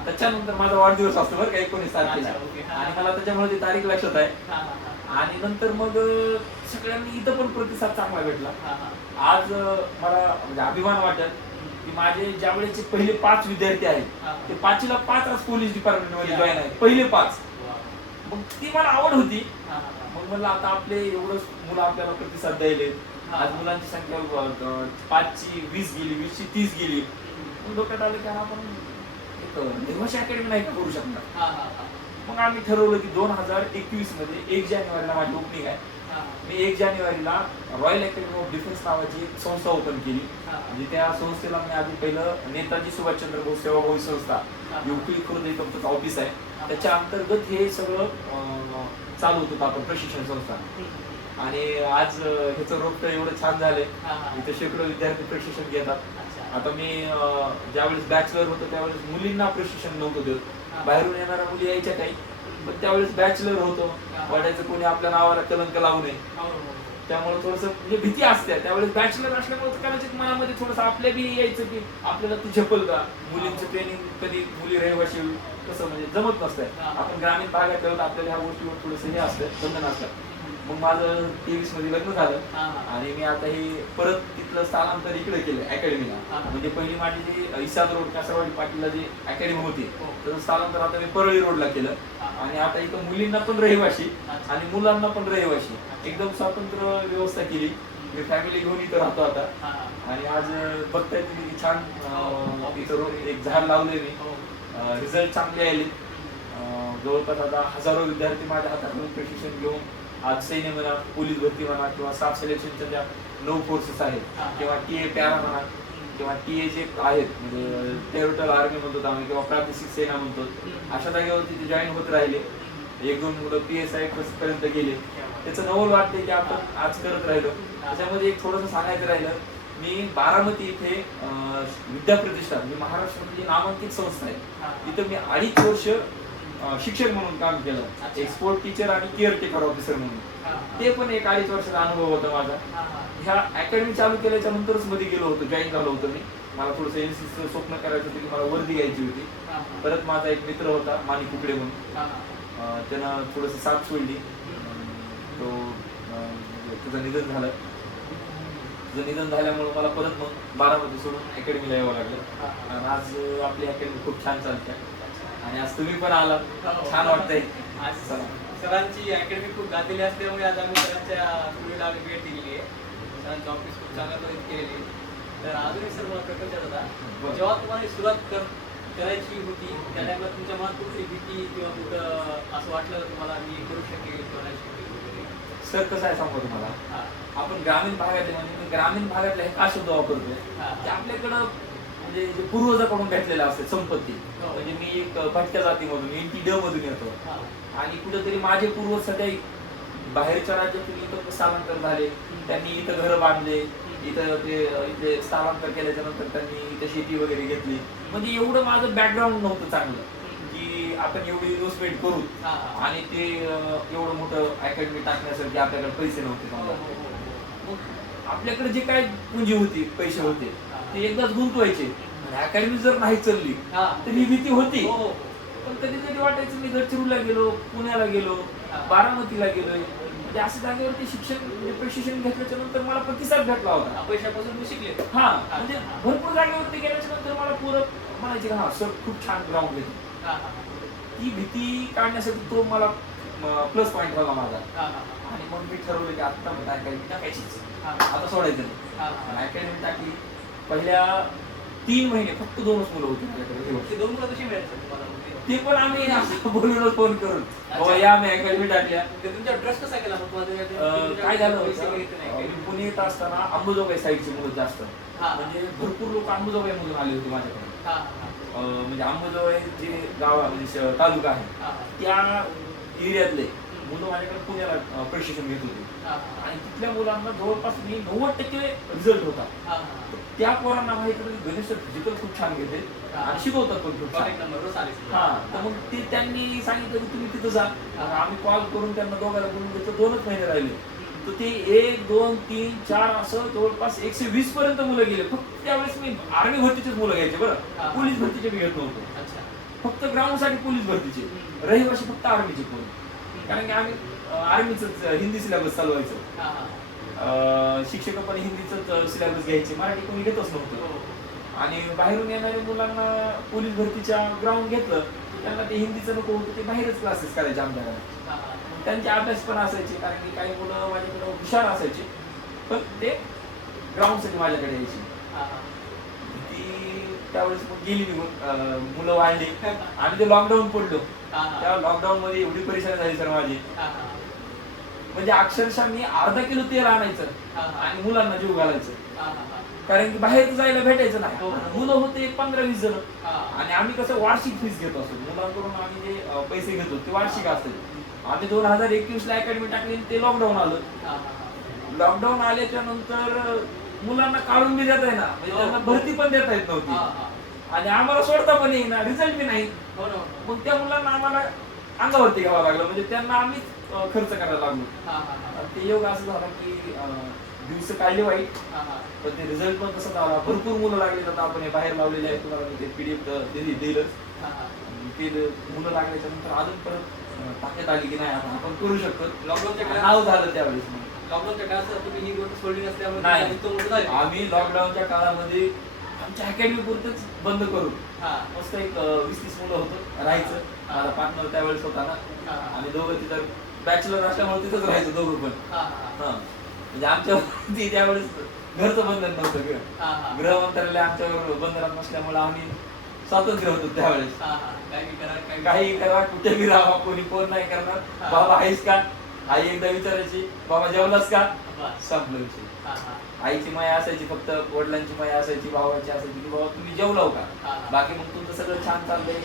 त्याच्यानंतर माझा वाढदिवस असतो बरं का 19 तारखेला आणि मला त्याच्यामुळे ती तारीख लक्षात आहे. आणि नंतर मग सगळ्यांनी इथं पण प्रतिसाद चांगला भेटला. आज मला म्हणजे अभिमान वाटत की माझे ज्यावेळेचे पहिले 5 विद्यार्थी आहेत ते 5ला 5 आज पोलीस डिपार्टमेंट मध्ये जॉईन आहेत. पहिले 5. मग ती मला आवड होती. मग म्हणलं आता आपले एवढं मुलं आपल्याला प्रतिसाद द्यायले. आज मुलांची संख्या 5ची 20 गेली, 20ची 30 गेली. मग डोक्यात आलं की आपण एक रहिवासी अकॅडमी नाही का करू शकणार. मग आम्ही ठरवलं की 2021 मध्ये 1 जानेवारीला माझी ओपनिंग आहे. मी 1 जानेवारीला रॉयल अकॅडमी ऑफ डिफेन्स नावाची एक संस्था ओपन केली. म्हणजे त्या संस्थेला मी आधी पहिलं नेताजी सुभाषचंद्र बोस सेवाभावी संस्था युपी खुर्द इथं ऑफिस आहे त्याच्या अंतर्गत हे सगळं चालू होतं आपण प्रशिक्षण संस्था. आणि आज ह्याचं रोपटं एवढं छान झालंय. इथे शेकडो विद्यार्थी प्रशिक्षण घेतात आता मी ज्यावेळेस बॅचलर होतो त्यावेळेस मुलींना प्रशिक्षण नव्हतं देत. हा. बाहेरून येणाऱ्या मुली यायच्या काही, पण त्यावेळेस बॅचलर होतो, वाटायचं कोणी आपल्या नावाला कलंक लावू नये. हो, हो. त्यामुळे थोडस म्हणजे भीती असते त्यावेळेस बॅचलर असल्यामुळे कदाचित मनामध्ये थोडस आपल्या बी यायचं की आपल्याला ती झेपल का, मुलींचं ट्रेनिंग कधी मुली रहिवाशी होईल कसं म्हणजे जमत नसतंय. आपण ग्रामीण भागात ठेवत आपल्याला ह्या गोष्टीवर थोडस हे असतं, बंधन असतं. मग माझं 23 मध्ये लग्न झालं आणि मी आता हे परत तिथलं स्थलांतर इकडे केलं अकॅडमीला. म्हणजे पहिली माझी जी इसाद रोड कासरवाडी पाटीलला जी अकॅडमी होती त्याचं स्थलांतर आता मी परळी रोडला केलं. आणि आता इथं मुलींना पण रहिवाशी आणि मुलांना पण रहिवाशी एकदम स्वतंत्र व्यवस्था केली. मी फॅमिली घेऊन इथं राहतो आता. आणि आज बघताय तुम्ही की छान इथं एक झाड लावले मी, रिझल्ट चांगले आले. जवळपास आता हजारो विद्यार्थी माझ्या हाताकडून प्रशिक्षण घेऊन आज सैन्य म्हणा, पोलीस भरती म्हणा किंवा स्टाफ सिलेक्शनच्या ज्या 9 फोर्सेस आहेत किंवा टीए पॅरा म्हणा किंवा टीए जे आहेत म्हणजे टेरिटोरियल आर्मी म्हणतो आम्ही किंवा प्रादेशिक सेना म्हणतो, अशा जागेवरती ते जॉईन होत राहिले. 1-2 मुलं PSI पर्यंत गेले. त्याचं नवल वाटते की आपण आज करत राहिलो. त्याच्यामध्ये एक थोडंसं सांगायचं राहिलं, मी बारामती इथे विद्याप्रतिष्ठान म्हणजे महाराष्ट्रामध्ये नामांकित संस्था आहे, तिथं मी 2.5 वर्ष शिक्षक म्हणून काम केलं. एक्सपोर्ट टीचर आणि केअरटेकर ऑफिसर म्हणून. ते पण एक 2.5 वर्षाचा अनुभव होता माझा. ह्या अकॅडमी चालू केल्याच्या नंतरच मध्ये गेलो होतो, जॉईन झालो होतो मी. मला थोडंसं NCC स्वप्न करायचं होतं की मला वर्दी घ्यायची होती. परत माझा एक मित्र होता मानी कुकडे म्हणून, त्यानं थोडंसं साथ सोडली. तो तुझं निधन झालं. तुझं निधन झाल्यामुळे मला परत मग बारामती सोडून अकॅडमीला यावं लागलं. आणि आज आपली अकॅडमी खूप छान चालते आणि आज तुम्ही पण आला, छान वाटतंय. आज सरांची अकॅडमी खूप गाजलेली असल्यामुळे आज आम्ही सरांच्या स्टुडिओला आम्ही भेट दिलेली आहे. सरांची ऑफिस खूप चांगल्या पद्धतीने केलेली आहे. तर अजूनही सर मला प्रश्न विचारत होता, जेव्हा तुम्हाला सुरुवात करायची होती त्या टाइमला तुमच्या मनात कुठली भीती किंवा कुठं असं वाटलं तुम्हाला मी करू शकेल किंवा नाही शकेल? सर कसं आहे सांगू तुम्हाला, आपण ग्रामीण भागातले म्हणजे ग्रामीण भागातला हे का शब्द वापरतोय की आपल्याकडं म्हणजे जे पूर्वजाकडून भेटलेलं असते संपत्ती. म्हणजे मी एक भटक्या जातीमधून NT मधून येतो आणि कुठेतरी माझे पूर्वज सध्या बाहेरच्या राज्यातून इथं स्थलांतर झाले, त्यांनी इथं घर बांधले, इथं ते इथे स्थलांतर केल्याच्या नंतर त्यांनी इथं शेती वगैरे घेतली. म्हणजे एवढं माझं बॅकग्राऊंड नव्हतं चांगलं की आपण एवढी इन्व्हेस्टमेंट करू आणि ते एवढं मोठं अकॅडमी टाकण्यासाठी आपल्याकडे पैसे नव्हते. मग आपल्याकडे जे काय पुंजी होती, पैसे होते ते एकदाच गुंतवायचे. अकॅडमी जर नाही चालली तर ही भीती होती. पण कधी कधी वाटायचं मी गडचिरोलीला गेलो, पुण्याला गेलो, बारामतीला गेलोय, म्हणजे अशा जागेवरती शिक्षण म्हणजे प्रशिक्षण घेतल्याच्या नंतर मला प्रतिसाद भेटला होता. पैशापासून मी शिकले. म्हणजे भरपूर जागेवरती गेल्याच्या नंतर मला पूर्ण म्हणायचे हा सर खूप छान ग्राउंड घेतली. ती भीती काढण्यासाठी तो मला प्लस पॉईंट झाला माझा. आणि मग मी ठरवलं की आता अकॅडमी टाकायचीच, आता सोडायचं नाही. अकॅडमी टाकली. पहिल्या 3 महिने फक्त 2च मुलं होती माझ्याकडे. 2 मुलं कशी मिळायची तुम्हाला? ते पण आम्ही असं बोलून फोन करून या मी अकॅडमी टाकल्या. तुमचा ट्रस्ट कसा केला? काय झालं होतं, पुणे येत असताना अंबाजोगाई साईडची मुलं जास्त, म्हणजे भरपूर लोक अंबाजोगाई मधून आले होते माझ्याकडे. म्हणजे अंबाजोगाई जे गाव म्हणजे तालुका आहे त्या एरियातले मुलं माझ्याकडे पुण्याला प्रशिक्षण घेत होते. आणि तिथल्या मुलांना जवळपास मी 90% रिझल्ट होता. त्या पोरांना माहिती होतं गणेश फिजिकल खूप छान घेते आणि शिकवतात पण खूप छान. तर मग ते त्यांनी सांगितलं की तुम्ही तिथं जा. आम्ही कॉल करून त्यांना दोघांना बोलून घेतलं. 2च महिने राहिले तर ते 1, 2, 3, 4 असं जवळपास 120 पर्यंत मुलं गेले. फक्त त्यावेळेस मी आर्मी भरतीचेच मुलं घ्यायचे बरं, पोलीस भरतीचे मी घेत नव्हतो. फक्त ग्राउंड साठी पोलीस भरतीचे, रहिवाशी फक्त आर्मीचे पोलीस. कारण की आम्ही आर्मीच हिंदी सिलेबस चालवायचं. शिक्षक पण हिंदीच सिलेबस घ्यायचे, मराठी कोणी घेतच नव्हतं. आणि बाहेरून येणाऱ्या मुलांना पोलीस भरतीच्या ग्राउंड घेतलं, त्यांना ते हिंदीचं नको होतं, ते बाहेरच क्लासेस करायचे आमच्याकडे. त्यांचे अभ्यास पण असायचे कारण की काही मुलं माझ्याकडे हुशार असायचे, पण ते ग्राउंडसाठी माझ्याकडे यायची. ती त्यावेळेस मग गेली निघून, मुलं वाढली आणि ते लॉकडाऊन पडलो. त्या लॉकडाऊन मध्ये एवढी परेशानी झाली सर माझी, म्हणजे अक्षरशः मी अर्धा किलो तेल आणायचं आणि मुलांना जीव घालायचं. कारण की बाहेर जायला भेटायचं नाही. मुलं होते 15-20 जण आणि आम्ही कसं वार्षिक फीस घेतो असतो मुलांकडून. आम्ही जे पैसे घेतो ते वार्षिक असते. आम्ही 2021 ला अकॅडमी टाकली, ते लॉकडाऊन आलं. लॉकडाऊन आल्याच्या नंतर मुलांना काढून बी देता येईना, म्हणजे हो. त्यांना भरती पण देता येत हा, नव्हती हा. आणि आम्हाला सोडता पण येईना, रिझल्ट बी नाही. हो ना, हो ना. मग त्या मुलांना आम्हाला अंगावरती घ्यावं लागलं, म्हणजे त्यांना आम्हीच खर्च करायला लागलो. हा, हा, हा. आणि ते योग असं झालं की दिवस काढले वाईट, हा, हा. पण ते रिझल्ट पण तसा झाला. भरपूर मुलं लागले, आता आपण हे बाहेर लावलेले आहेत, तुम्हाला मी ते पीडीएफ दिलंच. हा, हा. ते मुलं लागल्याच्या नंतर अजून परत ताकद आली की नाही आता आपण करू शकतो. लॉकडाऊनच्या नाव काळात झालं त्यावेळेस. लॉकडाऊनच्या काळात तुम्ही ही गोष्ट सोडली नसल्यामुळे नाही, तुम्ही इतकं मोठं झाले. आम्ही लॉकडाऊनच्या काळामध्ये आमच्या अकॅडमी पुरतेच बंद करू. हा. मस्त एक 20-30 मुलं होतं राहायचं. हा. माझा पार्टनर त्यावेळेस होता ना, हा. आम्ही दोघं तिथं बॅचलर असल्यामुळे तिथंच राहायचो दोघं पण. हा, हा. हा, म्हणजे आमच्या त्यावेळेस घरचं बंधन नव्हतं गं. हा, हा. गृह मंत्रालय आमच्यावर बंधनात नसल्यामुळे आम्ही स्वातंत्र्य होतो त्यावेळेस. हा, हा. काही करा, काही करा, कुठेही राहा, कोणी फोन नाही करणार. हा. बाबा आहेस का? आई एकदा विचारायची, बाबा जेवलास का? बस. संपलं विषय. हा, हा. आईची माया असायची, फक्त वडिलांची माया असायची, भावाची असायची की बाबा तुम्ही जेवलाव का? हा, हा. बाकी मग तुमचं सगळं छान चाललंय.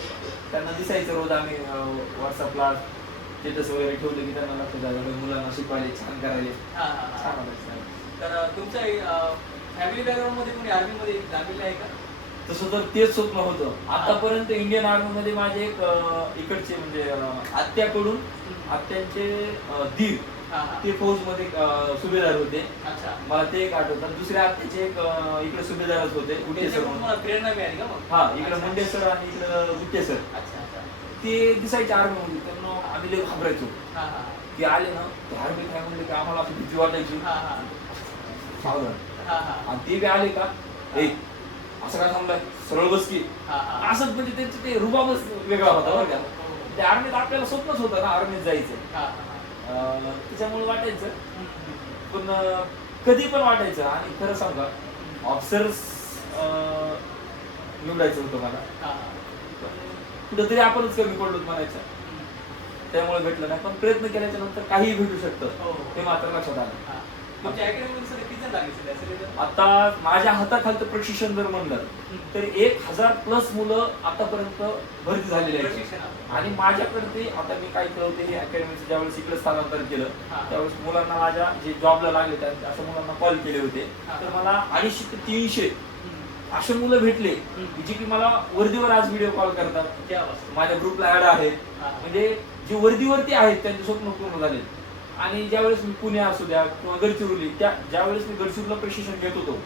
त्यांना दिसायचं रोज आम्ही व्हॉट्सअपला स्टेटस वगैरे ठेवलं की त्यांना लक्षात आलं मुलांना शिकवायले, छान करायले, हा, हा, हा. छान वाटायचं. तर तुमच्या फॅमिली बॅकग्राऊंड मध्ये कोणी आर्मी मध्ये लागलेलं आहे का? तसं तर तेच स्वप्न होतं आतापर्यंत. इंडियन आर्मी मध्ये माझे एक इकडचे म्हणजे आत्याकडून आत्यांचे दीर हा, हा. ते फौज मध्ये सुभेदार होते. अच्छा. मला ते एक आठवतात. दुसऱ्या आत्याचे एक इकडे सुभेदारच होते, गुट्टे सर त्यांच्याकडून म्हणून. तुम्हाला प्रेरणा मिळाली का मग? हा, इकडे अच्छा. मुंडे सर आणि इकडे गुट्टे सर. अच्छा, अच्छा. ते दिसायचे आर्मी मध्ये, त्यांना आम्ही लय घाबरायचो. हा, हा. ते आले ना, ते आर्मी काय म्हणले की आम्हाला असं भीती वाटायची. हा, हा. सावधान. हा, हा. आणि ते बी आले का, ए असं काय थांबलाय, सरळ बस की. हा, हा. असंच म्हणजे त्यांचं ते रुबाबच वेगळा होता बरं का. हो, हो. त्या आर्मीत आपल्याला स्वप्नच होतं ना आर्मीत जायचं. हा, हा. त्याच्यामुळे वाटायचं. हम्म, हम्म. पण कधी पण वाटायचं. आणि खरं सांगा, ऑफिसर्स निवडायचं होतं मला, हा, हा. पण कुठंतरी आपणच कमी पडलो म्हणायचं, हम्म. त्यामुळे भेटलं नाही. पण प्रयत्न केल्याच्या नंतर काहीही भेटू शकतं, हो, हो. हे मात्र लक्षात आलं. हा. तुमच्या अकॅडमी मध्ये सगळे किती जण लागले सगळे? आता माझ्या हाताखालचं प्रशिक्षण जर म्हणलं तर 1000+ मुलं आतापर्यंत भरती झालेली आहेत. प्रशिक्षण. आणि माझ्याकडे ते आता मी काय केलं होते, अकॅडमीचं ज्यावेळेस इकडे स्थलांतर केलं हा. त्यावेळेस मुलांना माझ्या जे जॉबला लागले अशा मुलांना कॉल केले होते. हा. तर मला 250 ते 300 हम्म. असे मुलं भेटले हम्म. जे की मला वर्दीवर आज व्हिडिओ कॉल करतात. क्या वाटतं? माझ्या ग्रुपला ऍड आहेत. हा. म्हणजे जे वर्दीवरती आहेत त्यांचे स्वप्न पूर्ण झाले. आणि ज्यावेळेस मी पुणे असू द्या किंवा गडचिरोली, ज्यावेळेस मी गडचिरोलीला प्रशिक्षण घेत होतो,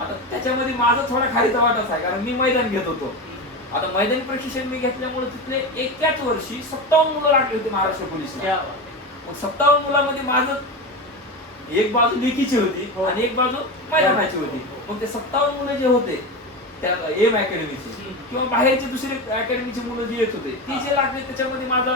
आता त्याच्यामध्ये माझा थोडा खारीचा वाटाच आहे, कारण मी मैदान घेत होतो. आता मैदानी प्रशिक्षण मी घेतल्यामुळे तिथले एकाच वर्षी 57 मुलं लागली होती महाराष्ट्र पोलीसला. क्या वाटतं? मग 57 मुलांमध्ये माझं एक बाजू लेखीची होती हो. आणि एक बाजू मैदानाची होती. मग ते 57 मुलं जे होते त्या एम अकॅडमीचे किंवा बाहेरचे दुसरे अकॅडमीचे मुलं जे येत होते, ती जे लागले त्याच्यामध्ये माझा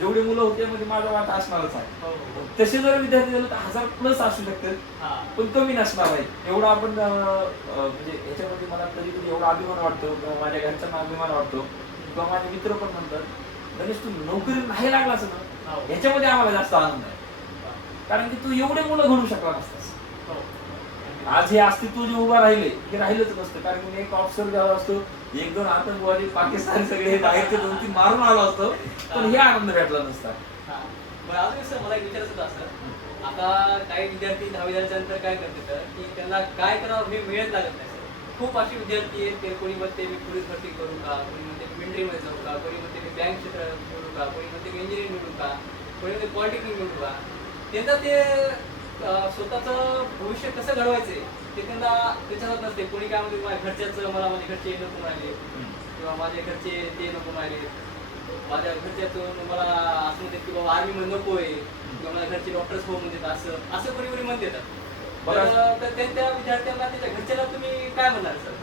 जेवढे मुलं होते मध्ये माझा वाटा असणारच आहे. हो, हो. तसे जर विद्यार्थी झाले तर 1000+ असू शकतात, हा. पण कमी नसणार आहे. एवढा आपण म्हणजे ह्याच्यामध्ये मला कधी कधी एवढा अभिमान वाटतो किंवा माझ्या घरच्यांना अभिमान वाटतो किंवा माझे मित्र पण म्हणतात, गणेश तू नोकरी नाही लागलास ना, हो. ह्याच्यामध्ये आम्हाला जास्त आनंद आहे. कारण की तू एवढे मुलं घडू शकला नसतास. हो. आज हे अस्तित्व जे उभा राहिले हे राहिलंच नसतं. कारण की एक ऑफिसर जेव्हा असतो, 1-2 आतंकवादी पाकिस्तानी सगळे बाहेरचे 2-3 मारून आलो असतो, पण हे आनंद भेटला नसता. हा. बरं, अजून कसं मला एक विचारायचं होतं असं, आता काही विद्यार्थी 10वी झाल्याच्या नंतर काय करतात की त्यांना काय करावं हे वेळच लागत नाही. खूप असे विद्यार्थी आहेत, ते कोणी म्हणते मी पोलीस भरती करू का, कोणी म्हणते मी मिलिटरीमध्ये जाऊ का, कोणी म्हणते मी बँक क्षेत्रात निवडू का, कोणी म्हणते मी इंजिनिअरिंग निवडू का, कोणी म्हणते पॉलिटेक्निक निवडू का. त्यांचं ते स्वतःचं भविष्य कसं घडवायचंय ते त्यांना त्याच्यात नसते. कोणी काय म्हणते माझ्या घरच्याचं, मला माझे घरचे नको म्हणाले किंवा माझ्या घरचे ते नको म्हणाले, माझ्या घरच्याचं मला असं म्हणतात की बाबा आर्मीमध्ये नको आहे किंवा माझ्या घरचे डॉक्टर्स हो म्हणतात, असं असं कोणी कोणी म्हणतात. तर त्या विद्यार्थ्यांना त्याच्या घरच्याला तुम्ही काय म्हणणार सर?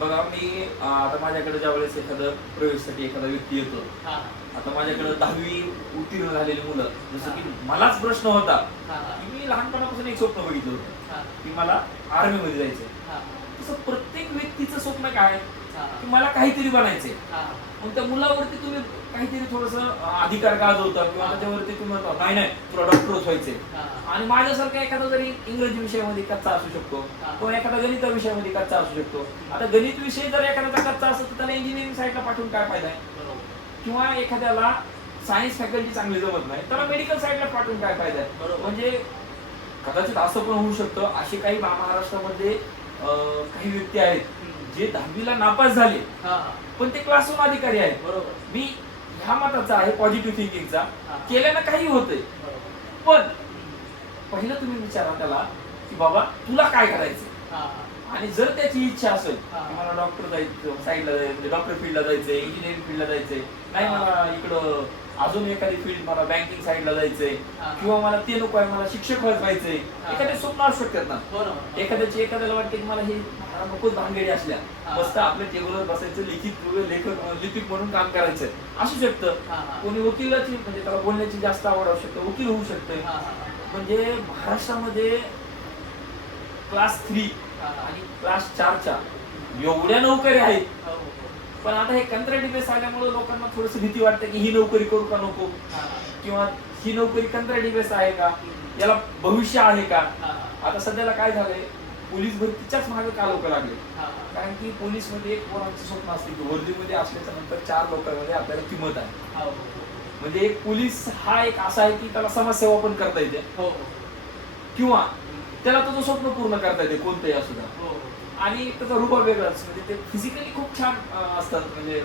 बघा, मी आता माझ्याकडे ज्या वेळेस एखादं प्रवेशसाठी एखादा व्यक्ती येतो, हा. आता माझ्याकडे 10वी उत्तीर्ण झालेली मुलं, जसं की मलाच प्रश्न होता हा, हा. की मी लहानपणापासून एक स्वप्न बघितलं होतं हा. की मला आर्मीमध्ये जायचंय. हा. तसं प्रत्येक व्यक्तीचं स्वप्न काय हा. की मला काहीतरी बनायचंय. हा. मग त्या मुलावरती तुम्ही काहीतरी थोडंसं अधिकार गाजवता किंवा त्याच्यावरती तुम्ही म्हणता नाही नाही तुला डॉक्टरच व्हायचंय. हा. आणि माझ्यासारखा एखादा जरी इंग्रजी विषयामध्ये कच्चा असू शकतो हा. किंवा एखादा गणित विषयामध्ये कच्चा असू शकतो. आता गणित विषय जर एखाद्याचा कच्चा असेल तर त्याला इंजिनिअरिंग साईडला पाठवून काय फायदा आहे? बरोबर. किंवा एखाद्याला सायन्स फॅकल्टी चांगली जमत नाही त्याला मेडिकल साईडला पाठवून काय फायदा आहे? बरोबर. म्हणजे कदाचित असं पण होऊ शकतं, असे काही महाराष्ट्रामध्ये काही व्यक्ती आहेत जे 10वीला नापास झाले पण ते क्लास 1 अधिकारी आहेत. बरोबर. मी ह्या मताचा आहे, पॉझिटिव्ह थिंकिंगचा, केल्यानं काही होतंय. बरोबर. पण पहिलं तुम्ही विचारा त्याला की बाबा तुला काय करायचं, आणि जर त्याची इच्छा असेल की मला डॉक्टर जायचं, साईडला जायचं, म्हणजे डॉक्टर फील्डला जायचंय, इंजिनिअरिंग फील्डला जायचंय, नाही मला इकडं अजून एखादी फील्ड, मला बँकिंग साईडला जायचंय, किंवा मला ते नको आहे, मला शिक्षक व्हायचंय, एखादे स्वप्न असू शकतात ना. एखाद्याला वाटतं की मला हे नकोच भानगडी असल्या, मस्त आपल्या टेबलवर बसायचं, लिपिक म्हणून काम करायचं असू शकतं. कोणी वकिलाची, म्हणजे त्याला बोलण्याची जास्त आवड असू शकते, वकील होऊ शकते. म्हणजे महाराष्ट्रामध्ये क्लास 3 आणि क्लास 4च्या एवढ्या नोकऱ्या आहेत. पण आता हे कंत्राटी बेस आल्यामुळे लोकांना थोडस भीती वाटते की ही नोकरी करू का नको, किंवा ही नोकरी कंत्राटी बेस आहे का, याला भविष्य आहे का. आता सध्याला काय झालंय, पोलीस भरतीच्याच मागे का लोक लागले, कारण की पोलीस मध्ये एक कोणाचं स्वप्न असते की वर्दीमध्ये असल्याच्या नंतर 4 लोकांमध्ये आपल्याला किंमत आहे. म्हणजे एक पोलीस हा एक असा आहे की त्याला समाजसेवा पण करता येते, किंवा त्याला तुझं स्वप्न पूर्ण करता येते कोणतंही असू द्या. आणि त्याचा रुबाब वेगळाच, म्हणजे ते फिजिकली खूप छान असतात, म्हणजे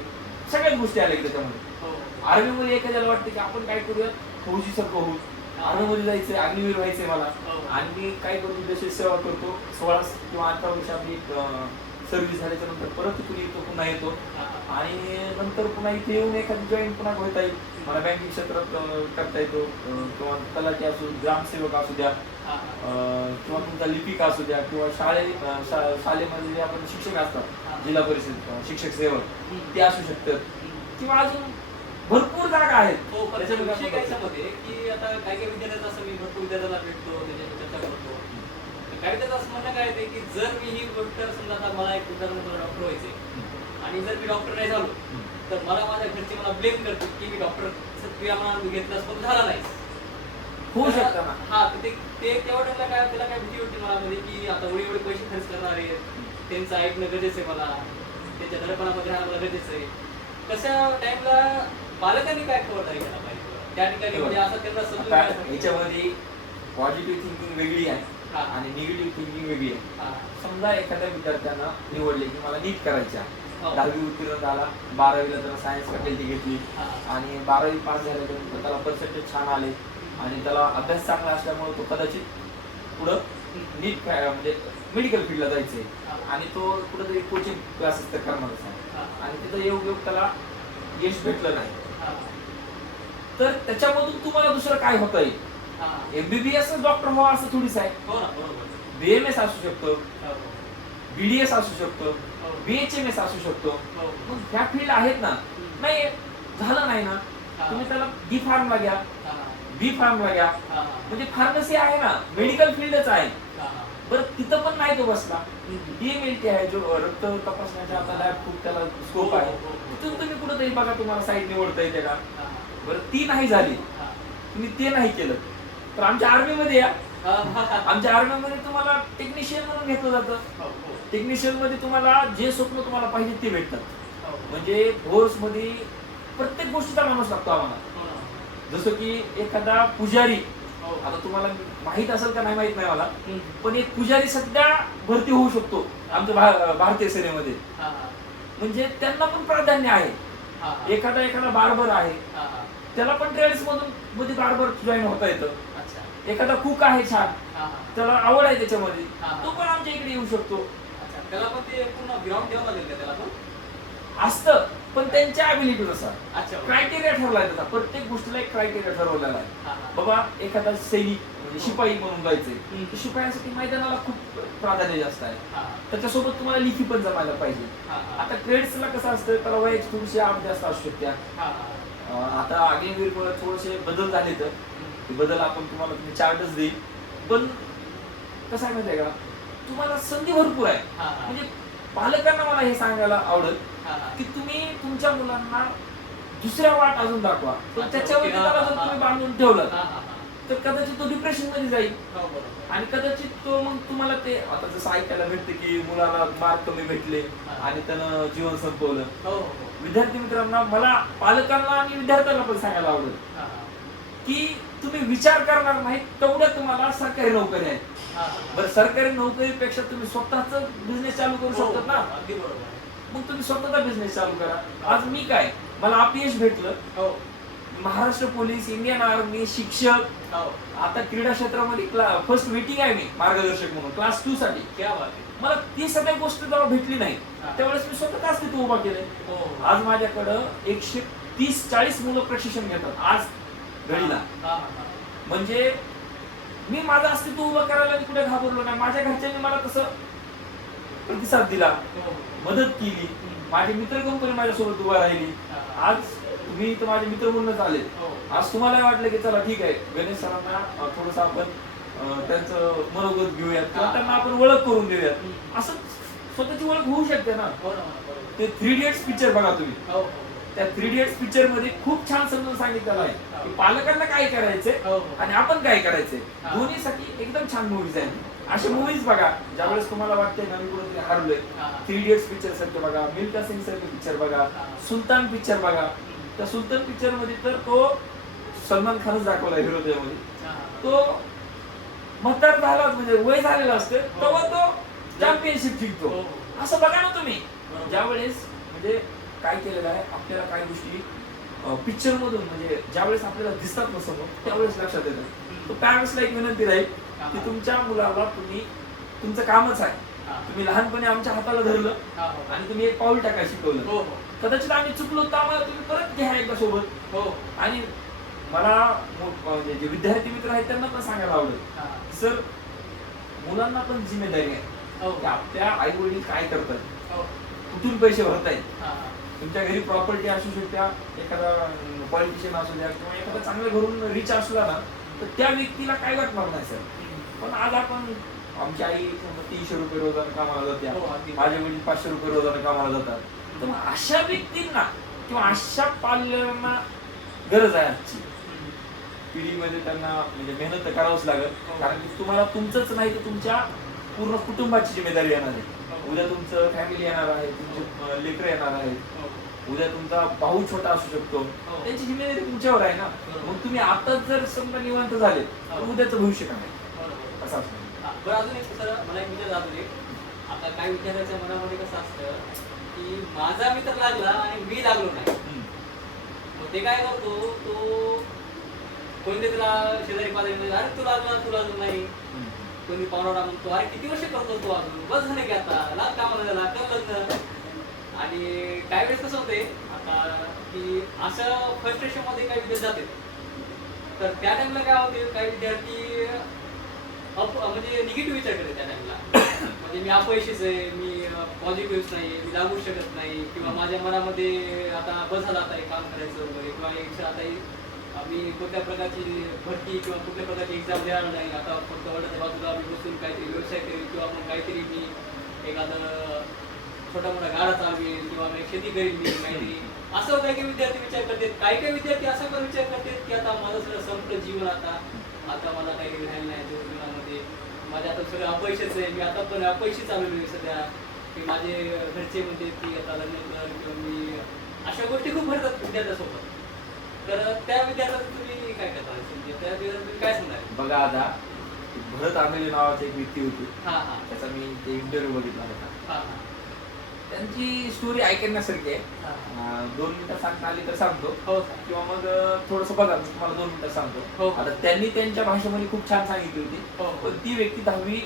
सगळ्याच गोष्टी आल्या त्याच्यामध्ये. आर्मीमध्ये एखाद्याला वाटतं की आपण काय करूया, फौजी सारखं होऊ, आर्मीमध्ये जायचंय, अग्निवीर व्हायचंय मला, आणि मी काय करतो, देशाची सेवा करतो. 16 किंवा 18 वर्ष आपली सर्व्हिस झाल्याच्या नंतर परत तिथून येतो, पुन्हा येतो, आणि नंतर पुन्हा इथे येऊन एखादी जॉईन पुन्हा होता येईल, मला बँकिंग क्षेत्रात करता येतो, किंवा तलाठी असू, ग्रामसेवक असू द्या, किंवा तुमचा लिपिक असू द्या, किंवा शाळेमध्ये जे आपण शिक्षक असतात, जिल्हा परिषद शिक्षक सेवक ते असू शकतात, किंवा अजून भरपूर जागा आहेत. त्याच्यामध्ये की आता काही विद्यार्थ्यांचं असं, मी भरपूर विद्यार्थ्याला भेटतो, त्याच्याशी चर्चा करतो, काही त्याचं असं म्हणणं काय येते की जर मी ही गोष्ट, समजा आता मला एक उदाहरण डॉक्टर व्हायचे, आणि जर मी डॉक्टर नाही झालो तर मला माझ्या घरचे मला ब्लेम करतात की मी डॉक्टर घेतलास पण झाला नाही. होऊ शकतं ना. हा, तर ते तेवढ्या काय, त्याला काय भीती होती मनामध्ये की आता एवढे पैसे खर्च करणार आहे, त्यांचं ऐकणं गरजेचं आहे, मला त्यांच्या धडपणामध्ये राहणं गरजेचं आहे. तशा टाइमला पालकांनी काय खबरदारी घ्यायला पाहिजे त्या ठिकाणी, म्हणजे असं त्यांना समजून. याच्यामध्ये पॉझिटिव्ह थिंकिंग वेगळी आहे आणि निगेटिव्ह थिंकिंग वेगळी आहे. समजा एखाद्या विद्यार्थ्यानं निवडले की मला नीट करायची आहे, 10वी उत्तीर्ण झाला, 12वीला त्याला सायन्स फॅकल्टी घेतली, आणि 12वी पास झाल्यानंतर त्याला पर्सेंटेज छान आले, आणि त्याला अभ्यास चांगला असल्यामुळे तो कदाचित पुढं नीट म्हणजे मेडिकल फील्डला जायचंय, आणि तो कुठेतरी कोचिंग क्लासेस तर करणारच आहे, आणि तिथं योग्य त्याला यश भेटलं नाही, तर त्याच्यामधून तुम्हाला दुसरं काय होता येईल. MBBS डॉक्टर व्हावा असं थोडीच आहे. BMS असू शकतो, BDS असू शकतो, BHMS असू शकतो. मग ह्या फील्ड आहेत ना. नाही झालं नाही ना, तुम्ही त्याला B फार्मला घ्या, B फार्मला घ्या, म्हणजे फार्मसी आहे ना, मेडिकल फील्डच आहे. बरं तिथं पण नाही तो बसला, DMLT आहे, जो रक्त तपासण्याचा आता लॅब खूप त्याला स्कोप आहे, तिथून तुम्ही कुठेतरी बघा तुम्हाला साईड निवडता येते का. बरं ती नाही झाली, तुम्ही ते नाही केलं, तर आमच्या आर्मीमध्ये या. आमच्या आर्मीमध्ये तुम्हाला टेक्निशियन म्हणून घेतलं जातं. टेक्निशियन मध्ये तुम्हाला जे स्वप्न तुम्हाला पाहिजे ते भेटतात. म्हणजे फोर्स मध्ये प्रत्येक गोष्टीचा माणूस लागतो आम्हाला. जसं की एखादा पुजारी, आता तुम्हाला माहित असेल का नाही माहित नाही मला, पण एक पुजारी सध्या भरती होऊ शकतो आमच्या भारतीय सेनेमध्ये. म्हणजे त्यांना पण प्राधान्य आहे. एखादा बार्बर आहे, त्याला पण ट्रेड्स मधून मध्ये बार्बर जॉईन होता येतं. एखादा कुक आहे छान, त्याला आवड आहे त्याच्यामध्ये, तो पण आमच्या इकडे येऊ शकतो. त्याला पण ते पूर्ण ग्राउंड ठेवावं लागेल का त्याला पण असतं, पण त्यांच्या ॲबिलिटीनुसार क्रायटेरिया ठरला आहे त्याचा. प्रत्येक गोष्टीला एक क्रायटेरिया ठरवलेला आहे. बाबा एखादा सैनिक म्हणजे शिपाई म्हणून जायचंय, शिपायांसाठी मैदानाला खूप प्राधान्य जास्त आहे, त्याच्यासोबत तुम्हाला लिखी पण जमायला पाहिजे. आता ट्रेड्सला कसं असतं, त्याला वयाची थोडीशी आवड जास्त असू शकते. आता अग्निवीर थोडेसे बदल झाले, तर ते बदल आपण तुम्ही चार्टच देईल. पण कसं आहे माहिती आहे का, तुम्हाला संधी भरपूर आहे. म्हणजे पालकांना मला हे सांगायला आवडेल की तुम्ही तुमच्या मुलांना दुसऱ्या वाट अजून दाखवा. पण त्याच्यावर त्याला जर तुम्ही बांधून ठेवलं तर कदाचित तो डिप्रेशन मध्ये जाईल, आणि कदाचित तो मग तुम्हाला ते आता जसं ऐकायला भेटतं की मुलाला मार्क कमी भेटले आणि त्यानं जीवन संपवलं. विद्यार्थी मित्रांना, मला पालकांना आणि विद्यार्थ्यांना पण सांगायला आवडेल की तुम्ही विचार करणार नाही तेवढ्या तुम्हाला सरकारी नोकरी आहे. हा. बरं, सरकारी नोकरीपेक्षा तुम्ही स्वतःच बिझनेस चालू करू हो, शकतात ना. अगदी बरोबर. मग तुम्ही स्वतःचा बिझनेस चालू करा. आज मी काय, मला अपयश भेटलं, हो महाराष्ट्र पोलीस, इंडियन आर्मी, शिक्षक, हो. आता क्रीडा क्षेत्रामध्ये फर्स्ट मीटिंग आहे मी मार्गदर्शक म्हणून क्लास 2 साठी. क्या बात आहे. मला ती सगळ्या गोष्ट जेव्हा भेटली नाही हा. त्यावेळेस मी स्वतः अस्तित्व उभा केलंय. हो आज माझ्याकडं 130-40 मुलं प्रशिक्षण घेतात आज घडीला. हा, हा. म्हणजे मी माझं अस्तित्व उभं करायला कुठे घाबरलो नाही. माझ्या घरच्यांनी मला तसं प्रतिसाद दिला, हो. मदत केली. माझे मित्र कंपनी माझ्यासोबत उभा राहिली. हा. आज तुम्ही तर माझे मित्र म्हणूनच आले. हो. आज तुम्हाला वाटलं की चला ठीक आहे, गणेश सरांना थोडंसं आपण त्यांचं मनोगत घेऊयात किंवा हा. त्यांना आपण ओळख करून देऊयात. हम्म. असं स्वतःची ओळख होऊ शकते ना. हो ना, बरोबर. ते 3 इडियट्स पिक्चर बघा तुम्ही. हो हो. त्या 3 इडियट्स पिक्चर मध्ये खूप छान समजून सांगितलेलं आहे की पालकांना काय करायचंय हो, हो. आणि आपण काय करायचंय. हा. दोन्हीसाठी एकदम छान मूवीज आहेत. अशा मूवीज बघा ज्यावेळेस तुम्हाला वाटतंय ना मी कुठेतरी हरलोय. हा. 3 इडियट्स पिक्चर सारखे बघा, मिल्खा सिंग सारखे पिक्चर बघा, हा. सुलतान पिक्चर बघा. त्या सुलतान पिक्चर मध्ये तर तो सलमान खानच दाखवला हिरो त्यामध्ये. हा. तो म्हातार झाला म्हणजे वय झालेला असते तेव्हा तो चॅम्पियनशिप जिंकतो. हो. असं बघा ना तुम्ही. बरोबर. ज्यावेळेस म्हणजे काय केलेलं आहे आपल्याला काही गोष्टी पिक्चर मधून म्हणजे ज्यावेळेस आपल्याला दिसतात ना समोर त्यावेळेस लक्षात येतात. तर पॅरेंट्सला एक विनंती राहील की तुमच्या मुलाला तुम्ही तुमचं कामच आहे. हा. तुम्ही लहानपणी आमच्या हाताला धरलं हा, हो. आणि तुम्ही एक पाऊल टाकायला शिकवलं. हो हो. कदाचित आम्ही चुकलो तर आम्हाला तुम्ही परत घ्या एकदा सोबत. हो. आणि मला म्हणजे जे विद्यार्थी मित्र आहेत त्यांना पण सांगायला आवडेल हा. सर, मुलांना पण जिम्मेदारी आहे हो. की आपल्या आई वडील काय करतात, हो. कुठून पैसे भरतायत. हा. तुमच्या घरी प्रॉपर्टी असू शकत्या, एखादा पॉलिटिशियन असू द्या किंवा एखादा चांगल्या घरून रिच असला ना तर त्या व्यक्तीला काय वाटणार नाही सर. पण आज आपण आमची आई 300 रुपये रोजानं कामाला जाते, हो, अगदी. माझे वडील 500 रुपये रोजानं कामाला जातात. तर मग अशा व्यक्तींना किंवा अशा पाल्यांना गरज आहे आजची पिढीमध्ये. त्यांना म्हणजे मेहनत तर करावंच लागेल. हो. कारण की तुम्हाला तुमचंच नाही तर तुमच्या पूर्ण कुटुंबाची जिम्मेदारी येणार आहे. हो. उद्या तुमचं फॅमिली येणार आहे, तुमचे लेकरं येणार आहेत, हो. उद्या तुमचा भाऊ छोटा असू शकतो. हो. त्यांची जिम्मेदारी तुमच्यावर आहे ना. बरोबर. मग तुम्ही आताच जर समजा निवांत झाले तर हो. उद्याचं भविष्य काय बरोबर. असं असतं. हा, बरं अजून एक सर मला एक विचार जातो एक. आता काही विद्यार्थ्यांच्या मनामध्ये कसं असतं की माझा मित्र लागला आणि मी लागलो नाही. मग ते काय करतो, तो कोणते तुला शेजारी पाजारी म्हणजे अरे तू लागला नाही. कोणी पाहुणा म्हणतो अरे किती वर्ष करतो तू अजून, बस झाले की आता लाग कामाला झाला कर लग्न. आणि काही वेळेस कसं होते आता की असं फ्रस्ट्रेशन मध्ये काही विद्यार्थी जाते. तर त्या टाइमला काय होते काही विद्यार्थी म्हणजे निगेटिव्ह विचार करते त्या टाइमला. म्हणजे मी अपयशीच आहे, मी पॉझिटिव्ह नाही, मी लागू शकत नाही किंवा माझ्या मनामध्ये आता बस झाला आता हे काम करायचं वगैरे किंवा एक आता मी कुठल्या प्रकारची भरती किंवा कुठल्या प्रकारची एक्झाम द्यायला नाही. आता फक्त वडिलांच्या बाजूला मी बसून काहीतरी व्यवसाय करेल किंवा मग काहीतरी मी एखादं छोटा मोठा गाडा चालवेल किंवा मग शेती करेल मी काहीतरी. असं काही काही विद्यार्थी विचार करतात. काही विद्यार्थी असा पण विचार करतात की आता माझं सगळं संपलं जीवन, आता मला काही राहिलं नाही जीवनामध्ये, माझे आता सगळं अपयशच आहे, मी आता पण अपयशी चालवलो आहे सध्या, की माझे घरचे म्हणते की आता लग्न कर किंवा मी अशा गोष्टी खूप घडतात विद्यार्थ्यासोबत. तर त्या विद्यार्थ्याला तुम्ही काय करता, त्या विद्यार्थ्याला तुम्ही काय सांगणार? बघा आता भरत आंबेले नावाची एक व्यक्ती होती. हा हा. त्याचा मी ते इंटरव्ह्यू बघितला होता. हा हा. त्यांची स्टोरी ऐकण्यासारखी आहे. हा. 2 मिनिटं सांगता आली तर सांगतो हो किंवा मग थोडंसं बघा मी तुम्हाला 2 मिनिटं सांगतो. हो. आता त्यांनी त्यांच्या भाषेमध्ये खूप छान सांगितली होती. हो. पण ती व्यक्ती 10वी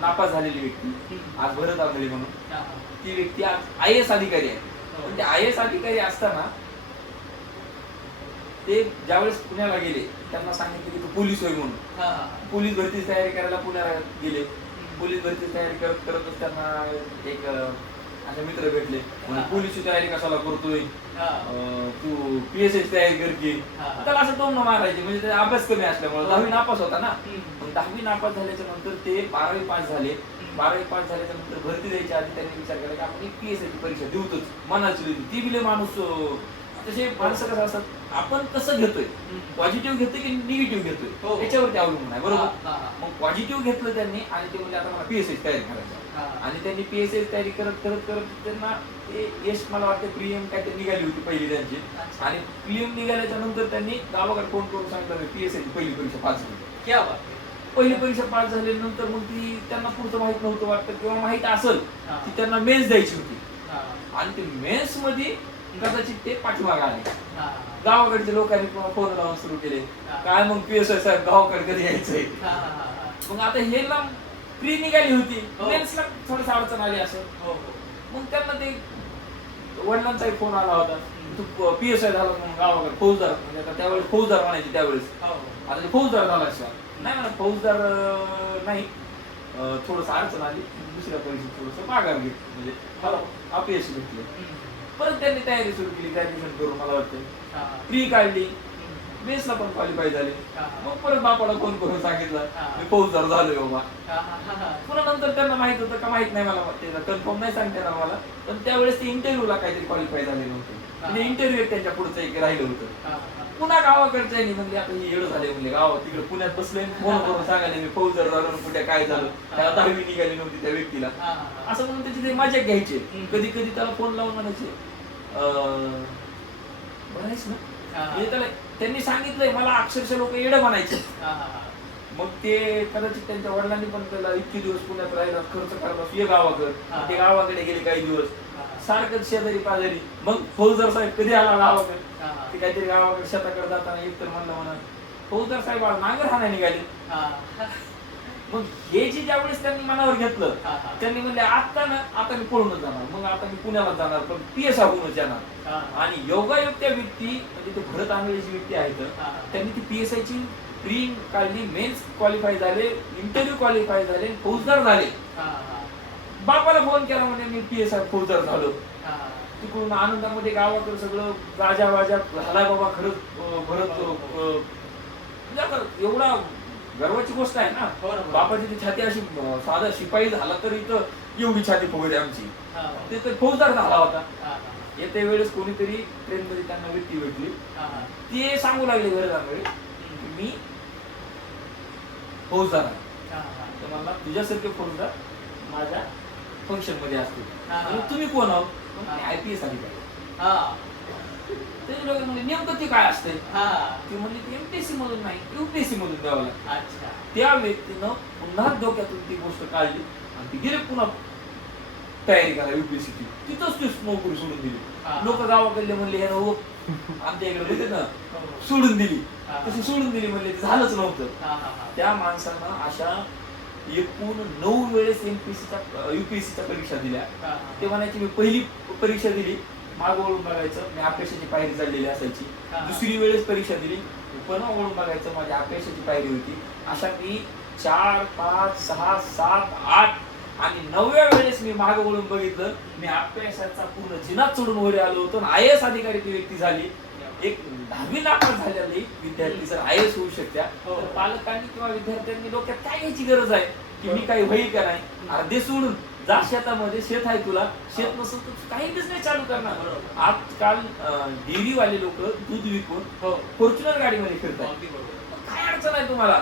नापास झालेली व्यक्ती हम्म. आज भरत आंबेले म्हणून, हा, हा. ती व्यक्ती आज IAS अधिकारी आहे. हो. पण ते IAS अधिकारी असताना ते ज्यावेळेस पुण्याला गेले त्यांना सांगितलं की तू पोलीस होय म्हणून. हा, हा. पोलीस भरतीची तयारी करायला पुण्याला गेले. पोलीस भरतीची तयारी करतच त्यांना एक असे मित्र भेटले. पोलीसची तयारी कशाला करतोय, हा. तू PSI तयारी कर की. हा. त्याला असं टोमणं मारायचे म्हणजे त्याचा अभ्यास कमी असल्यामुळे. 10वी नापास होता ना. हम्म. पण 10वी नापास झाल्याच्या नंतर ते 12वी पास झाले. 12वी पास झाल्याच्या नंतर भरती द्यायच्या आधी त्यांनी विचार केला की आपण एक PSI ची परीक्षा देऊतच, मनाची होती ती बिले माणूस तसे माणसं कसं असतात, आपण कसं घेतोय, पॉझिटिव्ह घेतोय की निगेटिव्ह हो. घेतोय याच्यावरती अवलंबून आहे, बरोबर. हा, हा. मग पॉझिटिव्ह घेतलं त्यांनी आणि ते म्हणजे आता मला पीएसआय तयारी करायची हा. आणि त्यांनी पीएसआय तयारी करत करत करत त्यांना ते यश, मला वाटतं प्रीएम काय ते निघाली होती पहिली त्यांची. अच्छा. आणि प्रीएम निघाल्याच्या नंतर त्यांनी गावाकडे फोन करून सांगितलं पीएसआय पहिली परीक्षा पास झाली. क्या बात आहे. पहिली परीक्षा पास झाल्यानंतर मग ती त्यांना पुढचं माहित नव्हतं वाटतं, किंवा माहित असेल हा. की त्यांना मेन्स द्यायची होती हा. आणि ते मेन्स मध्ये कदाचित ते पाठीमागे आले. हा. गावाकडच्या लोकांनी फोन लावून सुरू केले, हा. काय मग पीएसआय साहेब गावाकडे कधी यायचंय. हा, हा, हा. मग आता हे लांब प्री निघाली होती, हो. मेन्सला थोडस अडचण आली असं. हो, हो. मग त्यांना ते वडिलांचाही फोन आला होता, तू पीएसआय झाला म्हणून गावाकडे फौजदार, म्हणजे आता त्यावेळेस फौजदार म्हणायचे त्यावेळेस, हो, हो. आता ते फौजदार झाला असला नाही म्हणा, फौजदार नाही, थोडस अडचण आली, दुसऱ्या परीक्षेत थोडस माघार घेतली, म्हणजे मला अपयश भेटले. परत त्यांनी तयारी सुरू केली ग्रॅज्युएशन करून, मला वाटतं हा, हा. प्री काढली, मेसला पण क्वालिफाय झाले. हा. मग परत बापाला फोन करून सांगितलं हा. मी फौजदार झालोय बाबा. हा, हा, हा. पुन्हा नंतर त्यांना माहित होतं का माहित नाही, मला कन्फर्म नाही सांगता येणार मला, पण त्यावेळेस ते इंटरव्ह्यूला काहीतरी क्वालिफाय झाले नव्हते. म्हणजे इंटरव्ह्यू त्यांच्या पुढचं एक राहिलं होतं. हा, हा. पुन्हा गावाकडच्या म्हणजे आता हे एवढं झाले, म्हणजे गावात तिकडे पुण्यात बसले, फोन करून सांगायला मी फौजदार झालो, कुठे काय झालं, त्याला 10वी निघाली नव्हती त्या व्यक्तीला, हा, हा. असं म्हणून त्याची ते मजा घ्यायचे. कधी कधी त्याला फोन लावून म्हणायचे म्हणायच ना, हा. म्हणजे त्याला त्यांनी सांगितलंय मला, अक्षरशः लोक येडं म्हणायचे. हा, हा, हा. मग ते कदाचित त्यांच्या वडिलांनी पण त्याला इतके दिवस पुण्यात राहिला, खर्च करायला ये गावाकडे, हा. ते गावाकडे गेले काही दिवस, हा. सारखं शेजारी पाजारी. मग फौजदार साहेब कधी आला गावाकडे, हा, हा. ते काहीतरी गावाकडे शेताकडे जाताना एकतर म्हणलं फौजदार साहेब नांगर हाणा निघाले. हा. मग हे जे ज्यावेळेस त्यांनी मनावर घेतलं, हा, हा. त्यांनी म्हणले आता ना, आता मी पळूनच जाणार, मग आता मी पुण्याला जाणार, पण पीएसआय होऊनच जाणार. हा. आणि योगायोग त्या व्यक्ती, म्हणजे ते भरत आंबेची व्यक्ती आहेत, हा. त्यांनी ती पीएसआयची प्री काढली, मेन्स क्वालिफाय झाले, इंटरव्ह्यू क्वालिफाय झाले, फौजदार झाले. हा, हा. बापाला फोन केला म्हणजे मी पीएसआय फौजदार झालो. हा. तिकडून आनंदामध्ये गावाकडे सगळं गाजा वाजा झाला बाबा, खरंच भरत म्हणजे आता एवढा गर्वाची गोष्ट आहे ना. हो ना. बापाची ती छाती अशी, साधा शिपाई झाला तरी इथं एवढी छाती फुगली आमची, हा. ते तर फौजदार झाला होता. हा. येत्या वेळेस कोणीतरी ट्रेन मध्ये त्यांना व्यक्ती भेटली, हा. हा. ते सांगू लागले घरांकडे की मी फौजदार आहे. हा. हा. तर मला तुझ्यासारखे फौजदार माझ्या फंक्शन मध्ये असतील. हा. म्हणलं, तुम्ही कोण आहोत? हा. आयपीएस अधिकारी. हा. ते लोक म्हणले नेमकं ते काय असते? हा. ते म्हणले ते एमपीएससी मधून नाही, युपीएससी मधून द्यावं लागतं. अच्छा. त्या व्यक्तीनं पुन्हा डोक्यातून ती गोष्ट काढली आणि ती गेले पुन्हा तयारी करा युपीएससीची, तिथंच ती नोकरी सोडून दिली. हा. लोक गावाकडले म्हणले हे हो आमच्या इकडे होते ना, हो. सोडून दिली, हा. तशी सोडून दिली, म्हणले ते झालंच नव्हतं. हा. हा. हा. त्या माणसानं अशा एकूण 9 वेळेस युपीएससीच्या परीक्षा दिल्या. हा. हा. ते म्हणायचे मी पहिली परीक्षा दिली, मागं वळून बघायचं, मी अपयशाची पायरी चाललेली असायची. हा. दुसरी वेळेस परीक्षा दिली, पुन्हा वळून बघायचं, माझी अपयशाची पायरी होती. अशा मी 4, 5, 6, 7, 8 आणि 9व्या वेळेस मी मागं वळून बघितलं, मी अपयशाचा पूर्ण जिनाच चढून वर आलो होतो. आयएएस अधिकारी ती व्यक्ती झाली. एक 10वी नापास झालेली विद्यार्थी जर आयएएस होऊ शकत्या, हो. तर पालकांनी किंवा विद्यार्थ्यांनी डोक्यात काय घ्यायची गरज आहे की मी काही होईल का नाही. अर्धे सोडून जा शेतामध्ये, शेत आहे तुला, शेत नसेल तर काही बिझनेस चालू करणार. बरोबर. आजकाल डेअरीवाले लोक दूध विकून हो. फॉर्च्युनर गाडीमध्ये फिरतात. अगदी बरोबर. मग काय अडचण आहे तुम्हाला?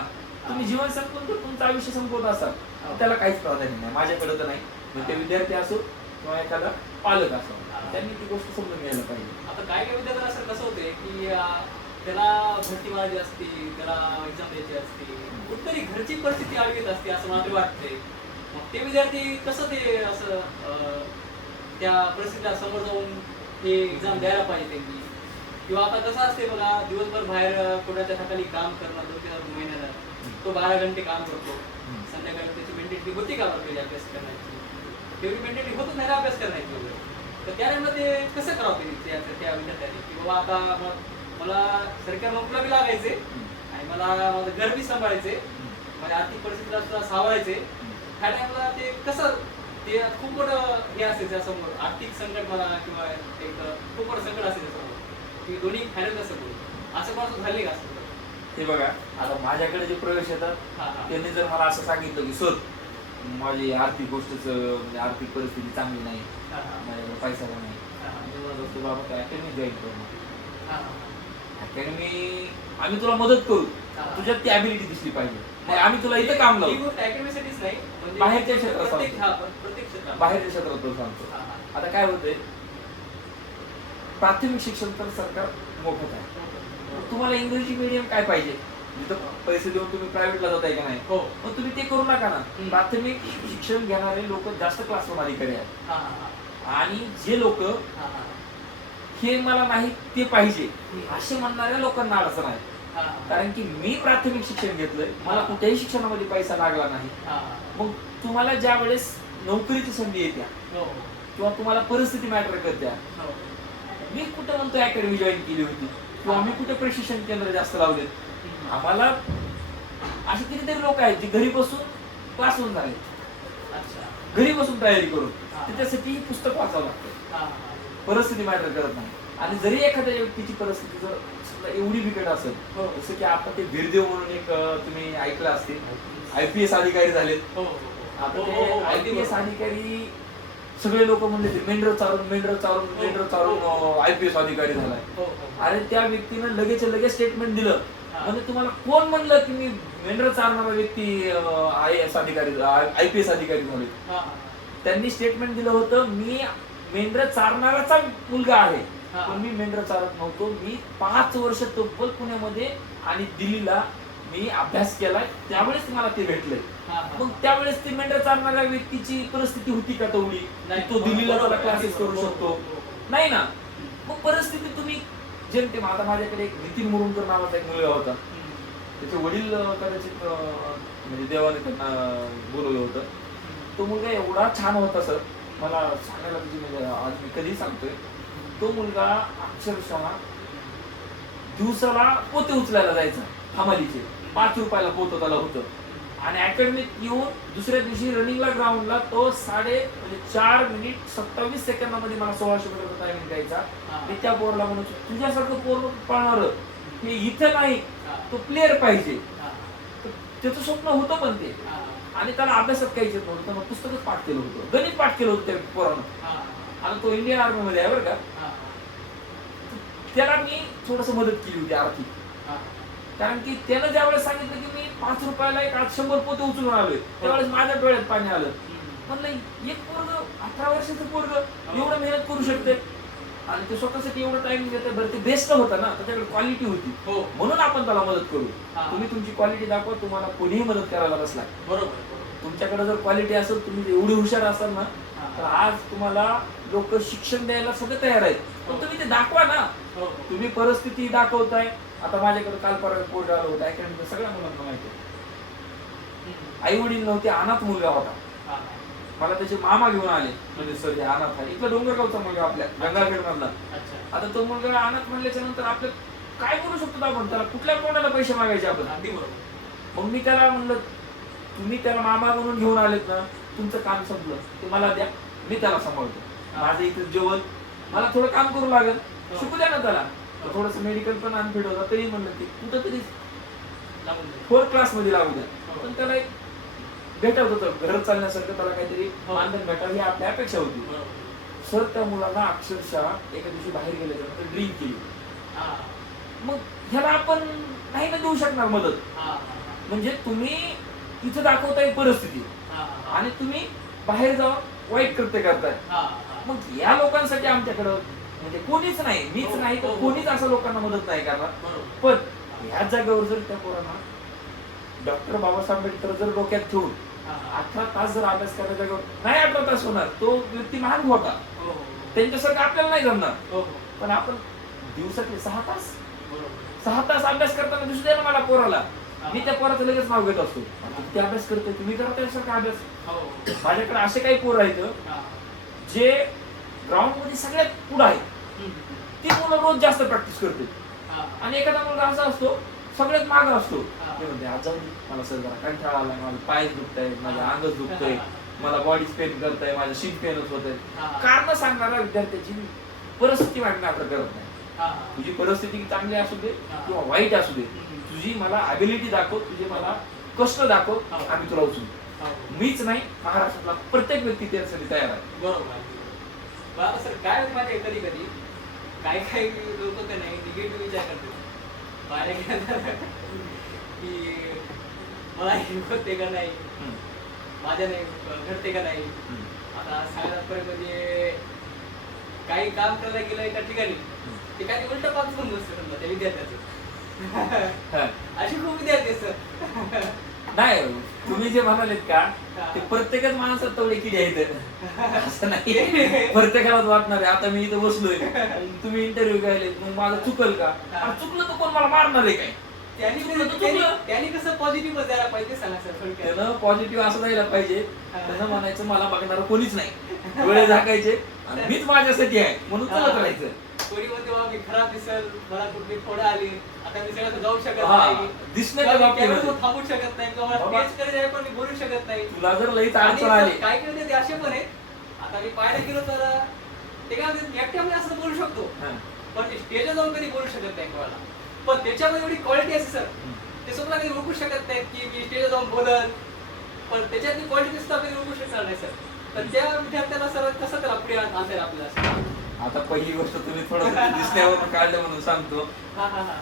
तुम्ही जीवन संपवून तर तुमचं आयुष्य संपवत असाल, त्याला काहीच प्राधान्य नाही. माझ्याकडे तर नाही, मग ते विद्यार्थी असो किंवा एखादा पालक असो, त्यांनी ती गोष्ट समजून घ्यायला पाहिजे. आता काय काय विद्यार्थ्यांना असं कसं होते की त्याला भरती मारायची असते, त्याला एक्झाम द्यायची असते, कुठतरी घरची परिस्थिती अडगत असते असं मला तरी वाटतंय. मग ते विद्यार्थी कसं ते असं त्या परिस्थितीला समोर जाऊन हे एक्झाम द्यायला पाहिजे त्यांनी. किंवा आता कसं असते बघा, दिवसभर बाहेर कोणाच्या हाताखाली काम करणं, 2-3 महिन्याला तो 12 घंटे काम करतो, संध्याकाळी त्याची मेंटेलिटी होती का बरं अभ्यास करण्याची? तेवढी मेंटेलिटी होतच नाही ना अभ्यास करण्याची वगैरे. तर त्यावेळेला ते कसं करावं त्या विद्यार्थ्यांनी की बाबा आता मला सरकारी नोकरीला बी लागायचे आणि मला माझं घर बी सांभाळायचे, माझ्या आर्थिक परिस्थितीला सुद्धा सावरायचे. ह्या टाइमला ते कसं, ते खूप मोठं हे असेल त्यासमोर, आर्थिक संकट मला किंवा एक खूप मोठं संकट असेल त्यासमोर की दोन्ही हँडल कसं करू, असं कोणाचं झाले का असं? हे बघा, आता माझ्याकडे जे प्रवेश येतात त्यांनी जर मला असं सांगितलं की सर माझी आर्थिक गोष्टच म्हणजे आर्थिक परिस्थिती चांगली नाही, माझ्याकडे पैसा नाही, मी म्हणत असतो बाबा तू अकॅडमी जॉईन करू. हा. अकॅडमी आम्ही तुला मदत करू, हा. तुझ्यात ती ॲबिलिटी दिसली पाहिजे. मग आम्ही तुला इथं काम ही लावू. गोष्ट अकॅडमीसाठीच नाही, म्हणजे बाहेरच्या क्षेत्रात प्रत्येक सांगतो. प्रत्येक क्षेत्रात. बाहेरच्या क्षेत्रात तो सांगतो. हा, हा. आता काय होतंय, प्राथमिक शिक्षण तर सरकार मोफत आहे. मग तुम्हाला इंग्रजी मीडियम काय पाहिजे, जिथं पैसे देऊन तुम्ही प्रायव्हेटला जाताय का नाही, हो. मग तुम्ही ते करू नका ना. हम्म. प्राथमिक शिक्षण घेणारे लोक जास्त क्लासवर अधिकारी आहेत. हा, हा, आणि जे लोक हा, हा. हे मला नाही ते पाहिजे हम्म. असे म्हणणाऱ्या लोकांना अडचण आहे. हा, हा. कारण की मी प्राथमिक शिक्षण घेतलंय, मला हा. कुठल्याही शिक्षणामध्ये पैसा लागला नाही. हा, मग तुम्हाला ज्या वेळेस नोकरीची संधी येत्या हो. किंवा तुम्हाला परिस्थिती मॅटर करत्या, हो. मी कुठं म्हणतो अकॅडमी जॉईन केली होती किंवा मी कुठे प्रशिक्षण केंद्र जास्त लावलेत. हम्म. आम्हाला असे कितीतरी लोक आहेत जे घरी बसून क्लास होऊन झाले, अच्छा. घरी बसून तयारी करून. हा. त्याच्यासाठी पुस्तक वाचावं लागतं, हा, हा. परिस्थिती मॅटर करत नाही. आणि जरी एखाद्या व्यक्तीची परिस्थिती जर समजा एवढी बिकट असेल, हो. जसं की आता ते वीरदेव म्हणून एक तुम्ही ऐकलं असतील, IPS अधिकारी झालेत. हो, हो, हो. आता हो, ते हो, हो. अगदी IPS बरोबर. अधिकारी सगळे लोक म्हणले ते मेंढर चारून IPS अधिकारी झालाय. हो, हो. अरे त्या व्यक्तीनं लगेच स्टेटमेंट दिलं, हा. म्हणजे तुम्हाला कोण म्हणलं की मी मेंढर चारणारा व्यक्ती IAS अधिकारी IPS अधिकारी झाले. हा, हा. त्यांनी स्टेटमेंट दिलं होतं, मी मेंढर चारणाराचा मुलगा आहे, हा. पण मी मेंढर चारत नव्हतो. मी 5 वर्ष तब्बल पुण्यामध्ये आणि दिल्लीला मी अभ्यास केलाय, त्यावेळेस मला ते भेटलंय. हा, हा. मग त्यावेळेस ती मेंढर चारणाऱ्या व्यक्तीची परिस्थिती होती का तेवढी नाही. की तो दिल्लीला बरोबर. त्याला क्लासेस करू हो, शकतो? हो, हो. नाही ना. मग परिस्थिती तुम्ही जेमतेम. आता माझ्याकडे एक नितीन मुरुमकर नावाचा एक मुलगा होता, हम्म. त्याचे वडील कदाचित म्हणजे देवाने त्यांना बोलवलं होतं. तो मुलगा एवढा छान होता सर, मला सांगायला म्हणजे आज मी कधी सांगतोय, तो मुलगा अक्षरशः दिवसाला पोते उचलायला जायचा हमालीचे, 5 रुपयाला पोतं त्याला होतं. आणि अकॅडमीत येऊन दुसऱ्या दिवशी रनिंगला ग्राउंडला तो 4 मिनिट 27 सेकंदामध्ये मला 1600 मीटर टायमिंग द्यायचा. हा. मी त्या पोरला म्हणतो, तुझ्यासारखं पोर पळणार हे इथं नाही, हा. तो प्लेअर पाहिजे. हा. तर त्याचं स्वप्न होतं पण ते. हा. आणि त्याला अभ्यासात काहीच येत नव्हतं, मग पुस्तकच पाठ केलं होतं, गणित पाठ केलं होतं त्या पोरानं. हा. आणि तो इंडियन आर्मी मध्ये आहे बरं का. हा. त्याला मी थोडस मदत केली होती आर्थिक. हा. कारण की त्यानं ज्यावेळेस सांगितलं की मी 5 रुपयाला एक 100 पोते उचलून आलोय, त्यावेळेस माझ्या डोळ्यात पाणी आलं. म्हणलं एक पोरग 18 वर्षाचं पोरग एवढं मेहनत करू शकते आणि ते स्वतःसाठी एवढं टाइम देते. बरं ते बेस्ट होतं ना, त्याच्याकडे क्वालिटी होती, हो. म्हणून आपण त्याला मदत करू. हा. तुम्ही तुमची क्वालिटी दाखवा, तुम्हाला कोणीही मदत करायला बसला. बरोबर, बरोबर. तुमच्याकडे जर क्वालिटी असेल, तुम्ही एवढी हुशार असाल ना, तर आज तुम्हाला लोक शिक्षण द्यायला सगळं तयार आहेत. पण तुम्ही ते दाखवा ना. हो. तुम्ही परिस्थिती दाखवताय. आता माझ्याकडे काल परवा पोस्ट आलं होतं अकॅडमीचं, सगळ्या मुलांना माहिती आहे. हम्म. आई वडील नव्हते, अनाथ मुलगा होता. हा. मला त्याचे मामा घेऊन आले, म्हणजे सर हे अनाथ आहे, इथला डोंगरगावचा मुलगा आपल्या गंगाखेड मधला. अच्छा. आता तो मुलगा अनाथ म्हणल्याच्या नंतर आपलं काय करू शकतो आपण, त्याला कुठल्या कोणाला पैसे मागायचे आपण. अगदी बरोबर. मग मी त्याला म्हणलं, तुम्ही त्याला मामा म्हणून घेऊन आलेत ना, तुमचं काम संपलं, ते मला द्या, मी त्याला सांभाळतो. माझं इथं जेवण, मला थोडं काम करू लागेल, शिकू द्या ना त्याला. थोडस मेडिकल पण अनफिट होता, तरी म्हणलं की कुठं तरी लागून जाईल. 4th क्लास मध्ये लागू द्या. पण त्याला एक भेटत होतं घर चालण्यासारखं, त्याला काहीतरी मानधन भेटावं ही आपली अपेक्षा होती. बरोबर. सर त्या मुलांना अक्षरशः एका दिवशी बाहेर गेल्याच्यानंतर ड्रिंक केली. हा. मग ह्याला आपण नाही ना देऊ शकणार मदत. हा. म्हणजे तुम्ही इथं दाखवताय परिस्थिती हा. आणि तुम्ही बाहेर जाऊन वाईट कृत्य करताय. हा. मग या लोकांसाठी आमच्याकडं म्हणजे कोणीच नाही, मीच नाही तर कोणीच असं लोकांना मदत नाही करणार. बरोबर. पण ह्या जागेवर जर त्या पोरांना डॉक्टर बाबासाहेब आंबेडकर जर डोक्यात ठेवून हा. 18 तास जर अभ्यास करण्याच्या जागेवर नाही 18 तास होणार, तो व्यक्ती महान होता, हो, हो. त्यांच्यासारखं आपल्याला नाही जमणार. हो, हो. पण आपण दिवसातले 6 तास बरोबर. 6 तास अभ्यास करताना दिसू द्या ना मला पोराला, हा. मी त्या पोराचं लगेच नाव घेत असतो. ते अभ्यास करतोय, तुम्ही करा त्याच्यासारखा अभ्यास. हो. माझ्याकडे असे काही पोर आहेत हा. जे ग्राउंड मध्ये सगळ्यात पुढे आहेत, हम्म. ती मुलं रोज जास्त प्रॅक्टिस करते. हा. आणि एखादा मुलगा असा असतो सगळ्यात मागं असतो, हा. ते म्हणते आज जाऊन दे, मला सर जरा कंटाळा आलाय, माझं पाय दुखताय, माझं हा. अंगच दुखतंय, मला बॉडी पेन करताय, माझं शीट पेनच होत आहे. हा. कारण सांगणारा विद्यार्थ्याची परिस्थिती मॅटर करत नाही. हा. तुझी परिस्थिती चांगली असू दे हा. किंवा वाईट असू दे, हम्म. तुझी मला ॲबिलिटी दाखव, तुझे मला कष्ट दाखव, हा. आम्ही तुला उचलू. हो. मीच नाही, महाराष्ट्रातला प्रत्येक व्यक्ती त्यासाठी तयार आहे. बरोबर. बघा सर काय होतं माहिती कधी कधी काही काही लोक का नाही निगेटिव्ह विचार करतात बाहेर गेल्यानंतर की मला हे होते का नाही, माझ्या नाही घडते का नाही. आता सगळ्यात पर्यंत म्हणजे काही काम करायला गेलं एका ठिकाणी ते काही उलट पाच पण नसतं समजा त्या विद्यार्थ्याचं. अशी खूप विद्यार्थी असतात. नाही तुम्ही जे म्हणालेत का ते प्रत्येकच माणसात तेवढे किडे आहेत असं नाही. प्रत्येकालाच वाटणार आहे आता मी इथं बसलोय तुम्ही इंटरव्ह्यू घ्यायले मग माझं चुकल का, चुकलं तर कोण मला मारणार आहे काय. त्यांनी कसं पॉझिटिव्ह द्यायला पाहिजे सांगा सर. त्यानं पॉझिटिव्ह असं द्यायला पाहिजे, त्यानं म्हणायचं मला बघणार कोणीच नाही, डोळे झाकायचे आणि मीच माझ्यासाठी आहे म्हणून चालत राहायचं. कोणी म्हणते बाबा मी खराब दिसल, मला कुठली फोडं आली, आता मी सगळं जाऊ शकत हा, नाही, दिसण्याच्या बाबतीमध्ये थांबू शकत नाही किंवा मला टेस्ट करायचं आहे पण मी बोलू शकत नाही. तुला जर लईच आणि अडचण आली काय केलं ते असे पण आहेत. आता मी पाहायला गेलो तर ते काय म्हणतात एकट्यामध्ये असं बोलू शकतो पण स्टेजवर जाऊन कधी बोलू शकत नाही कोणाला. पण त्याच्यामध्ये एवढी क्वालिटी असते सर, ते स्वतःला कधी ओळखू शकत नाहीत की मी स्टेजवर जाऊन बोलत, पण त्याच्यातली क्वालिटी सुद्धा कधी ओळखू शकणार नाही सर. तर त्या विद्यार्थ्याला सर कसं त्याला पुढे आणता येईल आपल्याला. आता पहिली गोष्ट तुम्ही थोडं दिसण्यावरून काढलं म्हणून सांगतो. हा हा हा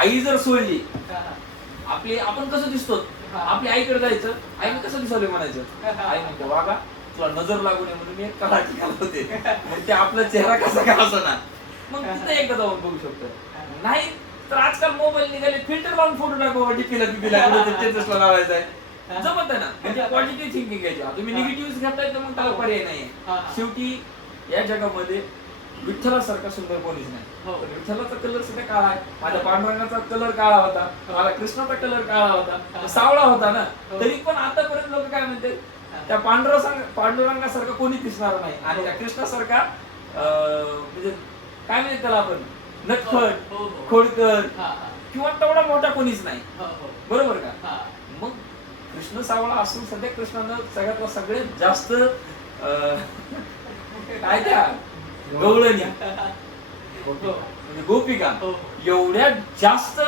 आई जर सोडली हा हा आपली आपण कसं दिसतो, आपली आईकडे जायचं, आईने कसं दिसवलं म्हणायचं, आई म्हणते वागा तुला नजर लागू नये म्हणून मी एक कलाटी घालवते, मग ते आपला चेहरा कसा का असणार मग तिथे एकदा जाऊन बघू शकतो. नाही तर आजकाल मोबाईल निघाले फिल्टर लावून फोटो टाकू डीपीला स्टेटसला लावायचा आहे, जमत आहे ना. म्हणजे पॉझिटिव्ह थिंकिंग घ्यायची. तुम्ही निगेटिव्ह घेताय तर मग त्याला पर्याय नाहीये. शेवटी या जगामध्ये विठ्ठलासारखा सुंदर कोणीच नाही. विठ्ठलाचा कलर सुद्धा काळा आहे, माझ्या पांडुरंगाचा कलर काळा होता, माझा कृष्णाचा कलर काळा होता, सावळा होता ना. तरी पण आतापर्यंत लोक काय म्हणते त्या पांडुरंगासारखा कोणी दिसणार नाही आणि त्या कृष्णासारखा म्हणजे काय म्हणते त्याला आपण नटखट खोडकर किंवा तेवढा मोठा कोणीच नाही, बरोबर का. मग कृष्ण सावळा असून सध्या कृष्णानं सगळ्यात जास्त काय त्या गवळणी म्हणजे गोपिका एवढ्या जास्त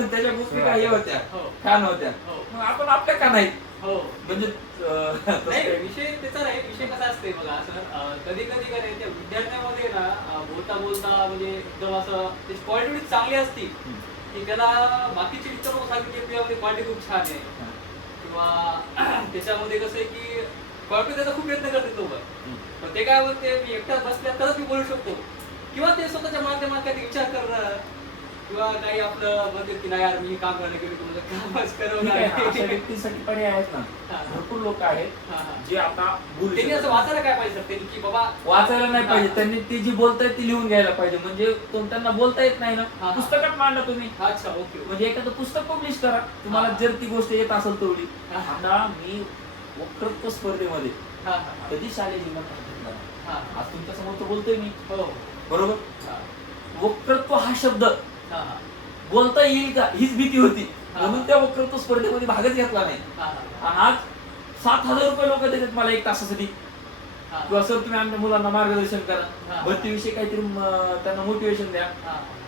त्याच्या गोपिका हे होत्या कान होत्या, मग आपण आपल्या का नाही म्हणजे विषय त्याचा नाही. विषय कसा असते बघा सर, कधी कधी काय त्या विद्यार्थ्यामध्ये ना बोलता बोलता म्हणजे एकदम असं त्याची क्वालिटी चांगली असती की त्याला बाकीचे मित्र सांगितले तुझ्यामध्ये क्वालिटी खूप छान आहे किंवा त्याच्यामध्ये कसं आहे की क्वालिटी त्याचा खूप प्रयत्न करते लोक, पण ते काय होते मी एकटाच बसल्या तरच मी बोलू शकतो किंवा ते स्वतःच्या माध्यमात काही विचार करणं किंवा काही आपलं म्हणते की नाही यार मी काम करायला गेलो तुमचं कामच करवणार. व्यक्तीसाठी पर्याय आहेत ना, भरपूर लोक आहेत जे आता त्यांनी असं वाचायला काय पाहिजे सर, त्यांनी की बाबा वाचायला नाही पाहिजे, त्यांनी ती जी बोलतायत ती लिहून घ्यायला पाहिजे. म्हणजे त्यांना बोलता येत नाही ना, पुस्तकात मांडा तुम्ही. अच्छा ओके. म्हणजे एखादं पुस्तक पब्लिश करा तुम्हाला जर ती गोष्ट येत असेल तेवढी. आता मी वक्तृत्व स्पर्धेमध्ये कधी शालेय जीवनात आज तुमच्या समोर तर बोलतोय मी, बरोबर. वक्तृत्व हा शब्द बोलता येईल का हीच भीती होती, म्हणून त्या वक्तृत्व स्पर्धेमध्ये भागच घेतला नाही. आणि आज 7,000 रुपये लोक देतात मला एक तासासाठी किंवा सर तुम्ही आमच्या मुलांना मार्गदर्शन करा, भरतीविषयी काहीतरी त्यांना मोटिवेशन द्या.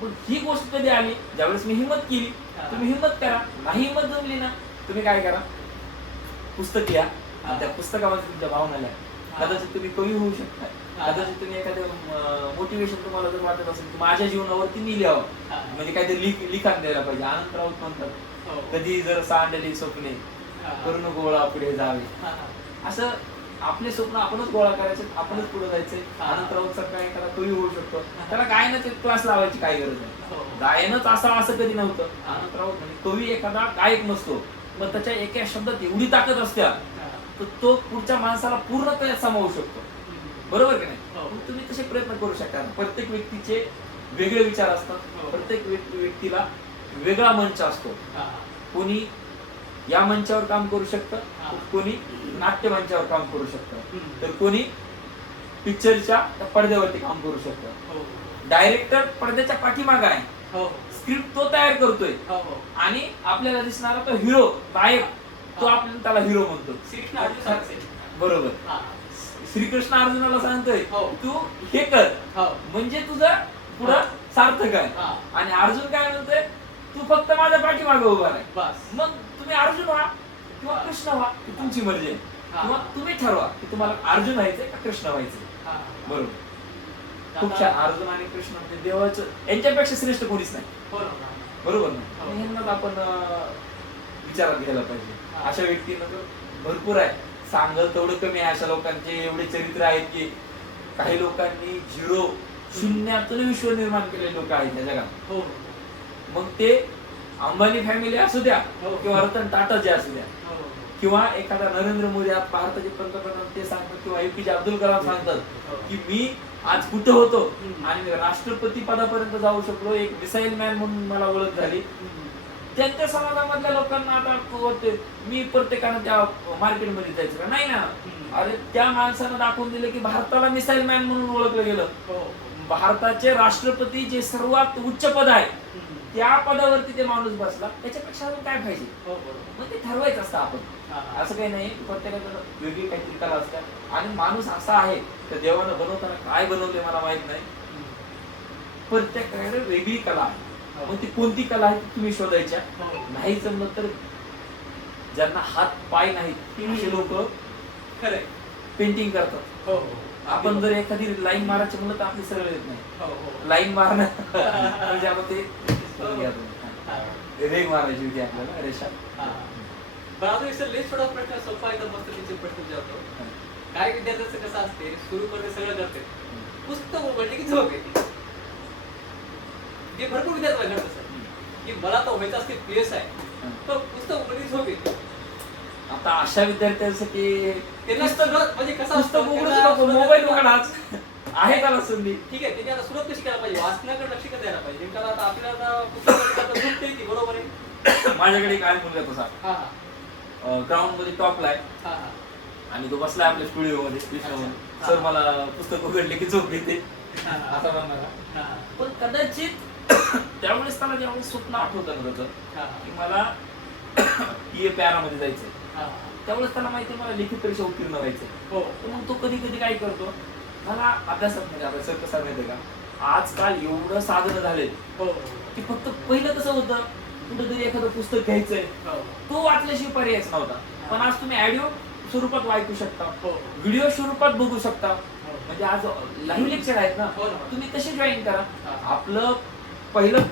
पण ही गोष्ट कधी आली ज्यावेळेस मी हिंमत केली. तुम्ही हिंमत करा, नाही हिंमत जमली ना तुम्ही काय करा पुस्तक लिहा आणि त्या पुस्तकामध्ये तुमच्या भावना लिहा. कदाचित तुम्ही कवी होऊ शकता, कदाचित तुम्ही एखादं मोटिवेशन तुम्हाला जर वाटत असेल की माझ्या जीवनावरती मी लिहावं, म्हणजे काहीतरी लिखाण द्यायला पाहिजे. आनंद राऊत म्हणतात कधी जर सांडली स्वप्ने करून गोळा पुढे जावे, असं आपले स्वप्न आपणच गोळा करायचे, आपणच पुढे जायचंय. आनंद राऊत सारखा एखादा कवी होऊ शकतो, त्याला गायनाचे क्लास लावायची काय गरज नाही. गायनच असं कधी नव्हतं. आनंद राऊत म्हणजे कवी एखादा गायक नसतो, पण त्याच्या एका शब्दात एवढी ताकद असते तर तो पुढच्या माणसाला पूर्णपणे सामावू शकतो, बरोबर की नाही. तुम्ही तसे प्रयत्न करू शकता. प्रत्येक व्यक्तीचे वेगळे विचार असतात, प्रत्येक व्यक्तीला वेगळा मंच असतो. कोणी या मंचावर काम करू शकतं, कोणी नाट्य मंचावर काम करू शकतं, तर कोणी पिक्चरच्या पडद्यावरती काम करू शकतं. डायरेक्टर पडद्याच्या पाठीमागे आहे, स्क्रिप्ट तो तयार करतोय आणि आपल्याला दिसणारा तो हिरो नायक तो आपण त्याला हिरो म्हणतो. श्रीकृष्ण अर्जुन बरोबर. श्रीकृष्ण अर्जुनाला सांगतोय तू हे कर म्हणजे तुझं पुढं सार्थक आहे. आणि अर्जुन काय म्हणतोय तू फक्त माझ्या पाठीमागे उभा आहे. मग तुम्ही अर्जुन व्हा किंवा कृष्ण व्हा ही तुमची मर्जी आहे, किंवा तुम्ही ठरवा की तुम्हाला अर्जुन व्हायचंय का कृष्ण व्हायचंय. हा. बरोबर. खूप छान. अर्जुन आणि कृष्ण म्हणजे देवाचं यांच्यापेक्षा श्रेष्ठ कोणीच नाही. हो ना. बरोबर ना. हो. ह्यांनाच आपण विचारात घ्यायला पाहिजे. हा. अशा व्यक्तींना तर भरपूर आहे. सांगल तेवढं कमी आहे. अशा लोकांचे एवढे चरित्र आहेत की काही लोकांनी झिरो शून्यातून विश्व निर्माण केलेले लोक आहेत त्या जगात. हो. मग ते अंबानी फॅमिली असू द्या हो. किंवा रतन टाटा जे असू द्या हो. किंवा एखादा नरेंद्र मोदी आज भारताचे पंतप्रधान ते सांगतात किंवा एपीजे अब्दुल कलाम सांगतात हो. की मी आज कुठं होतो हम्म. आणि मी राष्ट्रपती पदापर्यंत जाऊ शकलो, एक मिसाईल मॅन म्हणून मला ओळख झाली. त्यांच्या समाजामधल्या लोकांना आता वाटते मी प्रत्येकानं त्या मार्केटमध्ये जायचं का नाही ना. हम्म. अरे त्या माणसानं दाखवून दिलं की भारताला मिसाईल मॅन म्हणून ओळखलं गेलं. हो. भारताचे राष्ट्रपती जे सर्वात उच्च पद आहे हम्म. त्या पदावरती ते माणूस बसला, त्याच्यापेक्षा अजून काय पाहिजे. हो, बरोबर. मग ते ठरवायचं असतं आपण. हा. असं काही नाही, प्रत्येकाकडे वेगळी काहीतरी कला असते आणि माणूस असा आहे तर देवानं बनवताना काय बनवले मला माहित नाही, प्रत्येकाकडे वेगळी कला आहे. मग ती कोणती कला आहे ती तुम्ही शोधायच्या. हो. नाही जमलं तर ज्यांना हात पाय नाहीत असे लोक खरंय. पेंटिंग करतात. हो, हो. आपण जर एखादी लाईन मारायची म्हणलं तर आपली सरळ येत नाही. हो, हो. लाईन मारणं म्हणजे आपण ते हा. रेग मारायची होती आपल्याला रेषा. हा. बरं, आता सर लई थोडा प्रश्न सोपा आहे तर मस्त तिचे प्रश्न विचारतो. काय विद्यार्थ्यांचं कसं असते, सुरू करते सगळं करते, पुस्तक उघडले की झोप येते. ते भरपूर विद्यार्थ्यांना घडतं सर की मला तर व्हायचं असते PS आहे, पण पुस्तक उघडली झोप येते. आता अशा विद्यार्थ्यांसाठी त्यांना सुरुवात म्हणजे कसं पुस्तक असतं, उघडूच त्यांना नको, सुरुवात- मोबाईल उघडाच आहे त्याला संधी. ठीक आहे, त्यांनी आता सुरुवात कशी करायला पाहिजे, वाचण्याकडे लक्ष कसं द्यायला पाहिजे. कारण आता आपल्याला पुस्तक झोपते येते, बरोबर आहे. माझ्याकडे काय मुलगा तसा हा ग्राउंड मध्ये टॉपला आहे हा हा आणि तो बसलाय आपल्या स्टुडिओ मध्ये कृष्णामध्ये. अच्छा. सर मला पुस्तक उघडले की झोप येते हा. असा म्हणणारा. हा. पण कदाचित त्यावेळेस त्याला ज्यावेळेस स्वप्न आठवतं ना त्याचं हा. की मला PA पॅरामध्ये जायचंय, हा. त्यावेळेस त्याला माहिती आहे मला लिखित परीक्षा उत्तीर्ण व्हायचंय. हो. तर मग तो कधी कधी काय करतो, मला अभ्यासात म्हणजे आता सर कसा माहितीये का, आजकाल एवढं साधनं झालेत हो. की फक्त पहिलं कसं होतं, कुठेतरी एखादं पुस्तक घ्यायचंय हो. तो वाचल्याशिवाय पर्यायच नव्हता. पण आज तुम्ही ऑडिओ स्वरूपात ऐकू शकता, हो. व्हिडिओ स्वरूपात बघू शकता. हो. म्हणजे आज लाईव्ह लेक्चर आहेत ना, हो ना. तुम्ही कसे जॉईन करा. हा. आपलं पहिलं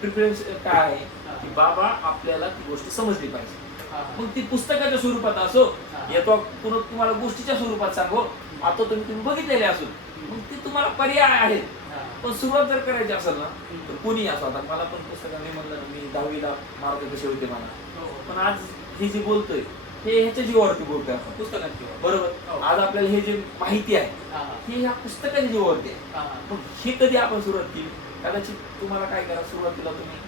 प्रिफरन्स काय आहे हा. की बाबा आपल्याला ती गोष्ट समजली पाहिजे. हा. मग ती पुस्तकाच्या स्वरूपात असो हा. येतो तुम्हाला गोष्टीच्या स्वरूपात सांगो, आता तुम्ही बघितलेले असो, मग ती तुम्हाला पर्याय आहेत. हा. पण सुरुवात जर करायची असेल ना तर कोणी असो, आता मला पण पुस्तकाने म्हणलं ना, मी 10वीला मार्क कसे होते मला, हो. पण आज हे जे बोलतोय हे ह्याच्या जीवावरती बोलतोय आपण. पुस्तकात किंवा बरोबर. हो. आज आपल्याला हे जे माहिती आहे हा. हे ह्या पुस्तकाच्या जीवावरती आहे. हा. मग हे कधी आपण सुरुवात केली, कदाचित तुम्हाला काय करा, सुरुवातीला तुम्ही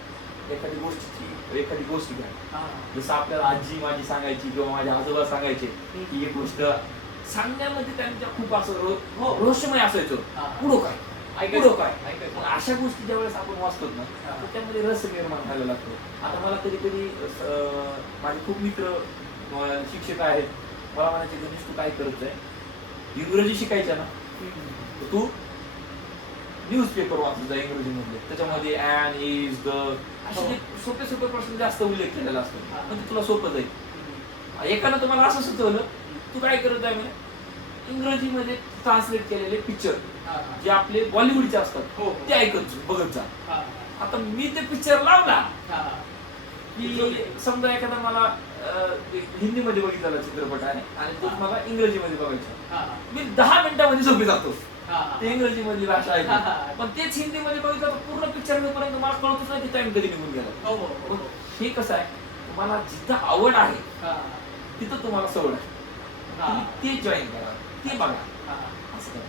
एखादी गोष्ट घ्या. हा. जसं आपल्याला आजी माझी सांगायची किंवा माझे आजोबा सांगायचे की एक गोष्ट सांगण्यामध्ये त्यांच्या खूप असं रहस्यमय असायचं. हा. पुढं काय ऐकायचं. पुढं काय. ऐकायचं. मग अशा गोष्टी ज्यावेळेस आपण वाचतो ना हा. तर त्यामध्ये रस निर्माण व्हायला लागतो. आता मला कधी कधी माझे खूप मित्र शिक्षक आहेत, मला म्हणायचे गणेश तू काय करत आहे, इंग्रजी शिकायच्या ना तर तू न्यूजपेपर वाचत जा इंग्रजीमध्ये, त्याच्यामध्ये ॲन इज द असे जे सोपे सोपे प्रश्न जास्त उल्लेख केलेला असतो, म्हणजे तुला सोपं जाईल. एकानं तुम्हाला असं सुचवलं, तू काय करत आहे म्हणजे इंग्रजीमध्ये ट्रान्सलेट केलेले पिक्चर हा. जे आपले बॉलिवूडचे असतात हो. ते ऐकत बघत जा. हा. आता मी ते पिक्चर लावला हा. की समजा एखादा मला हिंदीमध्ये बघितलेला चित्रपट आहे आणि तो मला इंग्रजीमध्ये बघायचा, हा. मी 10 मिनिटांमध्ये झोपी जातो. हा. ते इंग्रजी मधली भाषा हा. आहे, पण तेच हिंदी मध्ये बघितलं तर पूर्ण पिक्चर पर्यंत मला कळतच नाही की टाइम कधी निघून गेला. हो. हो. मग हे कसं आहे, तुम्हाला जिथं आवड आहे हा. तिथं तुम्हाला सवड आहे, हा. तुम्ही ते जॉईन करा, ते बघा. हा. असं करा.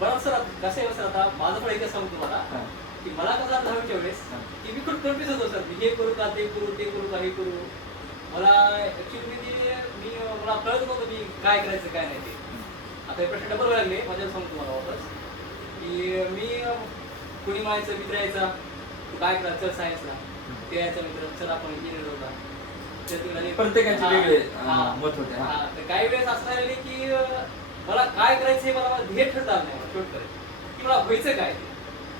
बरं सर, कसं आहे सर, आता माझं पण एकच सांगतो तुम्हाला हा. की मला कसं आता 10वीच्या वेळेस हा. की मी खूप कन्फ्युज होतो सर, मी हे करू का ते करू, ते करू का हे करू. मला ऍक्च्युली मला कळत नव्हतं मी काय करायचं काय नाही ते. आता हे प्रश्न डबल लागले माझ्याला सांगतो तुम्हाला वापस की मी कोणी म्हणायचं मित्र यायचा, तू काय करा चल सायन्सला, ते यायचा मित्र चल आपण इंजिनियर होता. प्रत्येकाचे वेगळे मत होते. हा. तर काही वेळेस असं झालेलं की मला काय करायचं हे मला ध्येय ठरता आलं नाही शेवटपर्यंत की मला व्हायचं काय ते.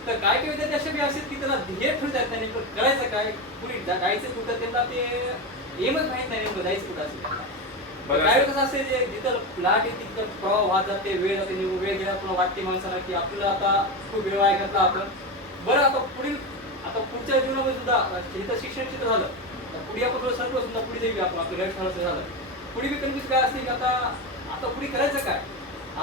तर काय काही विद्यार्थी असे बी असतात की त्याला ध्येय ठरता येत नाही, नेमकं करायचं काय, कुणी जायचं कुठं, त्यांना ते एमच माहित नाही नेमकं जायचं कुठं असेल. बघा काय कसं असते जे जिथं लाट येते तिथं प्रवाह वाहत जाते, वेळ जाते, निघून वेळ गेला पुन्हा वाटते माणसाला की आपल्याला आता खूप वेळ वाया घातला आपण. बरं आता पुढच्या जीवनामध्ये सुद्धा इथं शिक्षण क्षेत्र झालं तर पुढे आपण थोडं सर्व सुद्धा पुढे जाऊया आपण आपलं लाईफ झालं पुढे बी कन्फ्युज काय असते की आता पुढे करायचं काय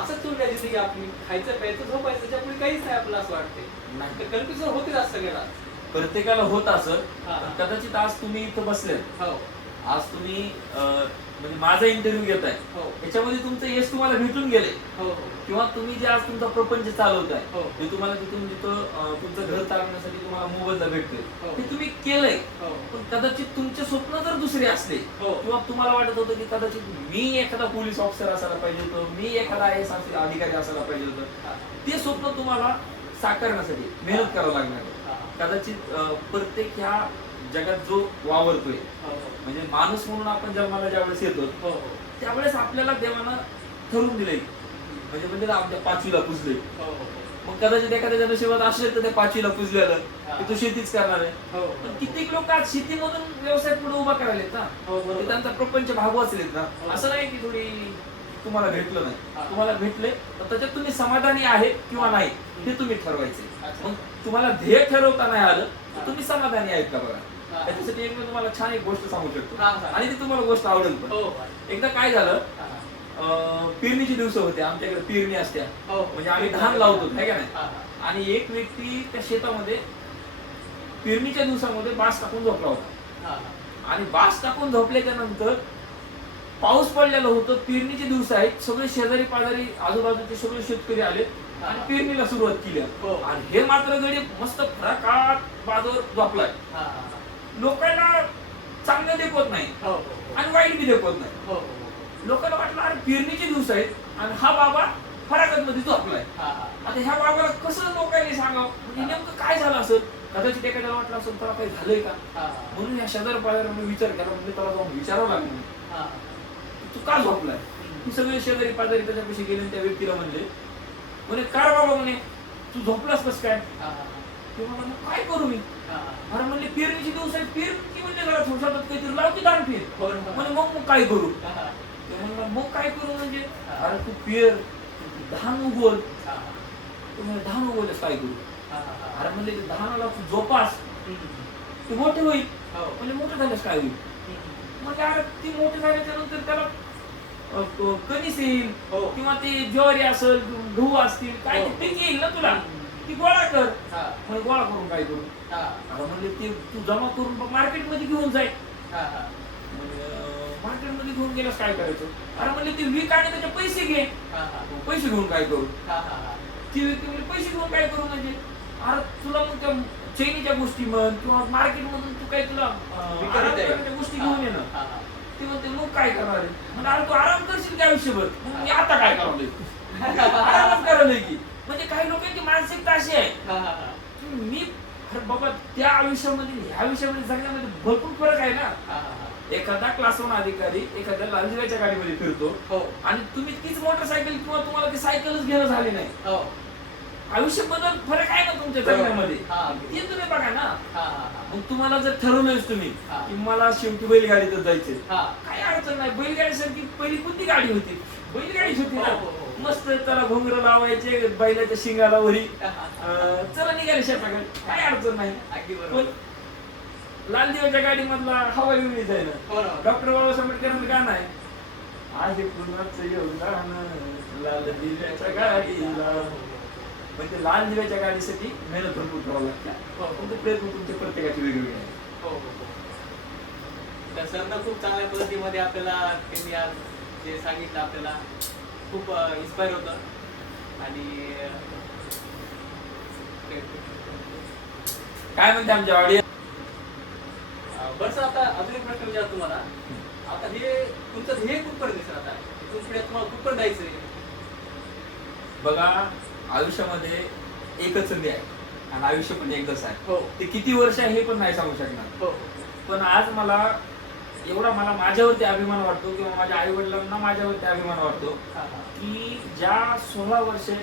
असंच चालू द्यायची जिंदगी आपली खायचं प्यायचं झोपायचं त्याच्या पुढे काहीच नाही आपल्याला असं वाटते. नाही. तर कन्फ्युजन होतेच असं सगळ्याला. प्रत्येकाला होत असं. हा. कदाचित आज तुम्ही इथं बसले, हो आज तुम्ही म्हणजे माझा इंटरव्ह्यू घेताय, हो त्याच्यामध्ये तुमचं यश तुम्हाला भेटून गेले, हो हो किंवा तुम्ही जे आज तुमचा प्रपंच चालवताय हो. ते तुम्हाला तिथून जिथं तुमचं घर चालवण्यासाठी तुम्हाला मोबदला भेटतोय हो. ते तुम्ही केलंय. हो पण कदाचित तुमचे स्वप्न जर दुसरे असले, हो. किंवा तुम्हाला वाटत होतं की कदाचित मी एखादा पोलीस ऑफिसर असायला पाहिजे होतं, मी एखादा IAS अधिकारी असायला पाहिजे होतं, हा. ते स्वप्न तुम्हाला साकारण्यासाठी मेहनत करावं लागणार आहे. हा. कदाचित प्रत्येक ह्या जगात जो वावरतोय, हो हो म्हणजे माणूस म्हणून आपण जन्माला ज्यावेळेस येतो हो हो त्यावेळेस आपल्याला देवानं ठरवून दिलंय, म्हणजे आमच्या 5वीला पुजले. हो हो मग कदाचित एखाद्या नशिबात असेल तर ते 5वीला पुजलेलं हा. की तो शेतीच करणार आहे. हो पण कित्येक लोक आज शेतीमधून व्यवसाय पुढे उभा करायलेत ना, हो बरोबर. ते त्यांचा प्रपंच भागवाचलेत ना. हो. असं नाही की थोडी तुम्हाला भेटलं नाही, हा. तुम्हाला भेटले तर त्याच्यात तुम्ही समाधानी आहे किंवा नाही हे तुम्ही ठरवायचे. अच्छा. मग तुम्हाला ध्येय ठरवता नाही आलं हा. तर तुम्ही समाधानी आहेत का बघा. हा. त्याच्यासाठी एक मी तुम्हाला छान एक गोष्ट सांगू शकतो, हा, हा. आणि ती तुम्हाला गोष्ट आवडेल पण. हो एकदा काय झालं, हा. पेरणीचे दिवस होते, आमच्याकडे पेरणी असत्या, हो म्हणजे आम्ही धान लावतो है का नाही. हा, हा. आणि एक व्यक्ती त्या शेतामध्ये पेरणीच्या दिवसामध्ये बास टाकून झोपला होता. हा, हा. आणि बास टाकून झोपल्याच्या नंतर पाऊस पडलेला होतं, पेरणीचे दिवस आहेत, सगळे शेजारी पाजारी आजूबाजूचे सगळे शेतकरी आले आणि पेरणीला सुरुवात केली. हो. आणि हे मात्र गडी मस्त फराकाट बाजूवर झोपलाय. हा, हा. लोकांना चांगलं देखवत नाही हो हो हो. आणि वाईट बी देखवत नाही. हो, हो, हो. लोकांना वाटलं अरे पेरणीचे दिवस आहेत आणि हा बाबा फराकात मध्ये झोपलाय. हा, हा. आता ह्या बाबाला कसं लोकांनी सांगावं, म्हणजे नेमकं काय झालं असेल. कदाचित एखाद्याला वाटलं असेल त्याला काही झालंय का, हा, हा. म्हणून या शेजार पाजारांनी विचार केला, म्हणजे त्याला जाऊन विचारावं लागलं हा, हा. तू का झोपलाय. ती सगळे शेजारी पाजारी त्याच्यापाशी गेले आणि त्या व्यक्तीला म्हणे काय बाबा, म्हणे तू झोपलास कस काय. हा, हा. ते म्हणला मग काय करू मी. हा, हा. अरे म्हणले पेरणीचे दिवस आहेत, पेरणी म्हणजे घरात थोडसा काहीतरी लावती दान पेर. हो ना. म्हणे मग काय करू. हा, हा. ते म्हणला मग काय करू म्हणजे, अरे तू पेर धान उगवल. हा, हा. तू म्हणजे धान उगवल्यास काय करू. हा, हा. अरे म्हणले ते धानाला तू जोपास, हम्म. ते मोठे होईल. हो. म्हणजे मोठं झाल्यास काय होईल. हम्म. म्हणजे अरे ती मोठे झाल्याच्या नंतर त्याला कणीस येईल, हो. किंवा ते ज्वारी असेल, गहू असतील, काय हो. ते पीक येईल ना तुला, हम्म. ती गोळा कर. हा, म्हणजे गोळा करून काय करू. हा. अरे म्हणले ते तू जमा करून मार्केटमध्ये घेऊन जाय. हा, हा. मार्केटमध्ये घेऊन गेल्यास काय करायचं. अरे म्हणले ते विक आणि त्याचे पैसे घे. हा, हा. पैसे घेऊन काय करू. हा, हा, हा. ती व्यक्ती म्हणजे पैसे घेऊन काय करू म्हणजे, अरे तुला मग त्या चैनीच्या गोष्टी म्हण किंवा मार्केटमधून तू काय तुला विकत आराम आहे. करण्याच्या गोष्टी घेऊन ये ना. हा, हा. ते म्हणते मग काय करणार आहे. म्हणजे अरे तू आराम करशील त्या आयुष्यभर, मग मी आता काय करावं. आरामच करायला की. म्हणजे काही लोकांची मानसिकता अशी आहे हा, हा, हा. की मी, अरे बाबा त्या आयुष्यामध्ये ह्या आयुष्यामध्ये जगण्यामध्ये भरपूर फरक आहे ना. हा, हा, हा. एखादा क्लास 1 अधिकारी एखाद्या लालदिव्याच्या गाडीमध्ये फिरतो, हो. आणि तुम्ही तीच मोटरसायकल किंवा तुम्हाला ती सायकलच घेणं झाली नाही. हो. आयुष्याबद्दल फरक आहे ना तुमच्या बरोबर. जगण्यामध्ये, हा. ते तुम्ही बघा ना. हा, हा, हा. मग तुम्हाला जर ठरवलंच तुम्ही हा. की मला शेवटी बैलगाडीतच जायचंय, हा. काही अडचण नाही. बैलगाडीसारखी पहिली कोणती गाडी होती, बैलगाडीच होती ना. हो, हो, हो. मस्त त्याला घुंगर लावायचे, बैलाच्या शिंगाला वरी, हा, हा, हा. चला निघाले शेताकडे, काही अडचण नाही. अगदी पण बरोबर. लाल दिव्याच्या गाडीमधला हवा वेगळीच आहे ना. हो ना. डॉक्टर बाबासाहेब आंबेडकरांचं गाणं आहे, आहे पुण्याचं योगदान लाल दिव्याच्या गाडीला. म्हणजे लाल दिव्याच्या गाडीसाठी मेहनत भरपूर करावं लागते. हो. तुमचे प्रयत्न तुमच्या प्रत्येकाचे वेगवेगळे आहेत. हो, हो, हो. तर सरनं खूप चांगल्या पद्धतीमध्ये आपल्याला त्यांनी आज जे सांगितलं आपल्याला खूप इन्स्पायर होतं. आणि काय म्हणते आमच्या ऑडियन्स. बरं सर, आता अजून एक प्रश्न विचार तुम्हाला. आता हे तुमचं ध्येय कुठपर्यंत सर, आता इथून पुढे तुम्हाला कुठपर्यंत जायचंय. बघा, आयुष्यामध्ये एकच संधी आहे आणि आयुष्य पण एकच आहे. हो. ते किती वर्ष आहे हे पण नाही सांगू शकणार. हो. पण आज मला माझ्यावरती अभिमान वाटतो, किंवा माझ्या आई वडिलांना माझ्यावरती अभिमान वाटतो हा, हा. की ज्या 16 वर्षे